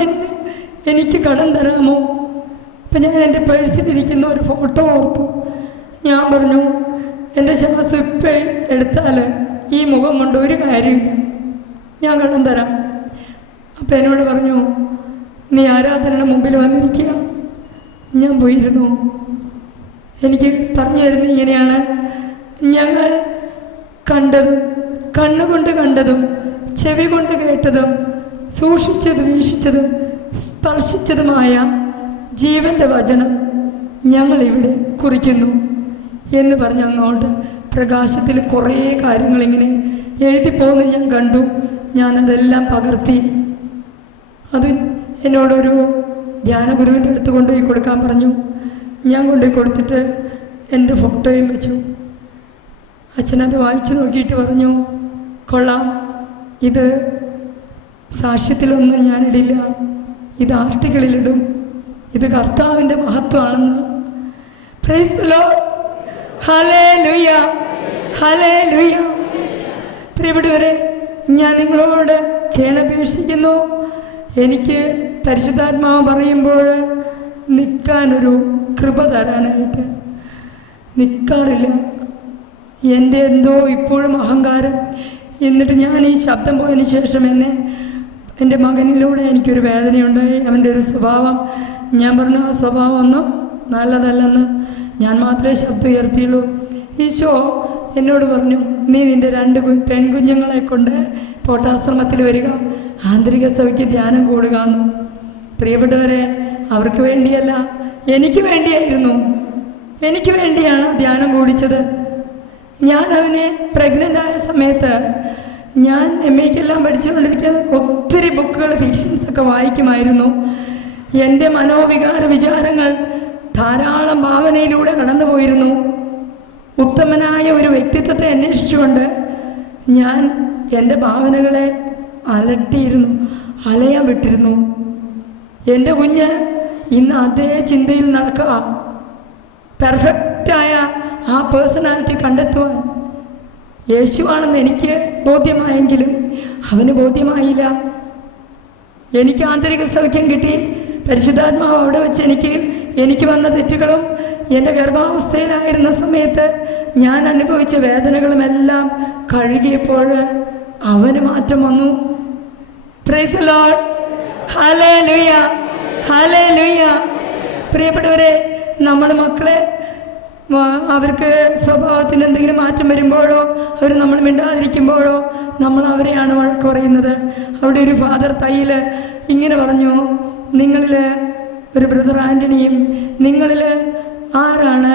എനിക്ക് കടം തരാമോ? അപ്പം ഞാൻ എൻ്റെ പേഴ്സിലിരിക്കുന്ന ഒരു ഫോട്ടോ ഓർത്തു. ഞാൻ പറഞ്ഞു, എൻ്റെ ശ്വാസം ഇപ്പം എടുത്താൽ ഈ മുഖം കൊണ്ട് ഒരു കാര്യമില്ല, ഞാൻ കടം തരാം. അപ്പം എന്നോട് പറഞ്ഞു, നീ ആരാധനയുടെ മുമ്പിൽ വന്നിരിക്കുക. ഞാൻ പോയിരുന്നു. എനിക്ക് പറഞ്ഞു തരുന്നത് ഇങ്ങനെയാണ്, ഞങ്ങൾ കണ്ടതും കണ്ണുകൊണ്ട് കണ്ടതും ചെവി കൊണ്ട് കേട്ടതും സൂക്ഷിച്ചതും വീക്ഷിച്ചതും സ്പർശിച്ചതുമായ ജീവൻ്റെ വചനം ഞങ്ങളിവിടെ കുറിക്കുന്നു എന്ന് പറഞ്ഞ് അങ്ങോട്ട് പ്രകാശത്തിൽ കുറേ കാര്യങ്ങളിങ്ങനെ എഴുതിപ്പോകുന്നത് ഞാൻ കണ്ടു. ഞാനതെല്ലാം പകർത്തി. അത് എന്നോടൊരു ധ്യാനഗുരുവിൻ്റെ അടുത്ത് കൊണ്ടുപോയി കൊടുക്കാൻ പറഞ്ഞു. ഞാൻ കൊണ്ടുപോയി കൊടുത്തിട്ട് എൻ്റെ ഫോട്ടോയും വെച്ചു. അച്ഛനത് വായിച്ചു നോക്കിയിട്ട് പറഞ്ഞു, കൊള്ളാം, ഇത് സാക്ഷ്യത്തിലൊന്നും ഞാനിടില്ല, ഇത് ആർട്ടിക്കിളിലിടും, ഇത് കർത്താവിൻ്റെ മഹത്വമാണെന്ന്. Praise the Lord. ഹല്ലേലൂയ, ഹല്ലേലൂയ. പ്രിയപ്പെട്ടവരെ, ഞാൻ നിങ്ങളോട് കേണപേക്ഷിക്കുന്നു, എനിക്ക് പരിശുദ്ധാത്മാവ് പറയുമ്പോൾ നിൽക്കാനൊരു കൃപ തരാനായിട്ട്. നിൽക്കാറില്ല. എൻ്റെ എന്തോ ഇപ്പോഴും അഹങ്കാരം. എന്നിട്ട് ഞാൻ ഈ ശബ്ദം പോയതിന് ശേഷം എൻ്റെ മകനിലൂടെ എനിക്കൊരു വേദനയുണ്ടായി. അവൻ്റെ ഒരു സ്വഭാവം, ഞാൻ പറഞ്ഞു ആ സ്വഭാവം ഒന്നും നല്ലതല്ലെന്ന്. ഞാൻ മാത്രമേ ശബ്ദം ഉയർത്തിയുള്ളൂ. ഈശോ എന്നോട് പറഞ്ഞു, നീ നിൻ്റെ 2 പെൺകുഞ്ഞുങ്ങളെ കൊണ്ട് പോട്ടാശ്രമത്തിൽ വരിക, ആന്തരിക സഭയ്ക്ക് ധ്യാനം കൂടുക എന്ന്. പ്രിയപ്പെട്ടവരെ, അവർക്ക് വേണ്ടിയല്ല, എനിക്ക് വേണ്ടിയായിരുന്നു. എനിക്ക് വേണ്ടിയാണ് ധ്യാനം കൂടിച്ചത്. ഞാൻ അവനെ പ്രഗ്നൻ്റ് ആയ സമയത്ത് ഞാൻ MAക്കെല്ലാം പഠിച്ചുകൊണ്ടിരിക്കുന്ന ഒത്തിരി ബുക്കുകൾ, ഫിക്ഷൻസൊക്കെ വായിക്കുമായിരുന്നു. എൻ്റെ മനോവികാര വിചാരങ്ങൾ ധാരാളം ഭാവനയിലൂടെ കടന്നു പോയിരുന്നു. ഉത്തമനായ ഒരു വ്യക്തിത്വത്തെ അന്വേഷിച്ചുകൊണ്ട് ഞാൻ എൻ്റെ ഭാവനകളെ അലട്ടിയിരുന്നു, അലയാൻ വിട്ടിരുന്നു. എൻ്റെ കുഞ്ഞ് ഇന്ന് അതേ ചിന്തയിൽ നടക്കുക. പെർഫെക്റ്റായ ആ പേഴ്സണാലിറ്റി കണ്ടെത്തുവാൻ യേശുവാണെന്ന് എനിക്ക് ബോധ്യമായെങ്കിലും അവന് ബോധ്യമായില്ല. എനിക്ക് ആന്തരിക സൗഖ്യം കിട്ടി. പരിശുദ്ധാത്മാവ് അവിടെ വെച്ച് എനിക്ക് വന്ന തെറ്റുകളും എൻ്റെ ഗർഭാവസ്ഥയിലായിരുന്ന സമയത്ത് ഞാൻ അനുഭവിച്ച വേദനകളുമെല്ലാം കഴുകിയപ്പോൾ അവന് മാറ്റം വന്നു. Price the Lord. ഹല്ലേലൂയ, ഹല്ലേലൂയ. പ്രിയപ്പെട്ടവരെ, നമ്മൾ മക്കളെ അവർക്ക് സ്വഭാവത്തിന് എന്തെങ്കിലും മാറ്റം വരുമ്പോഴോ അവർ നമ്മൾ മിണ്ടാതിരിക്കുമ്പോഴോ നമ്മൾ അവരെയാണ് വഴക്ക് പറയുന്നത്. അവിടെ ഒരു ഫാദർ തയ്യിൽ ഇങ്ങനെ പറഞ്ഞു, നിങ്ങളിൽ ഒരു ബ്രദർ ആൻ്റണിയും നിങ്ങളിൽ ആരാണ്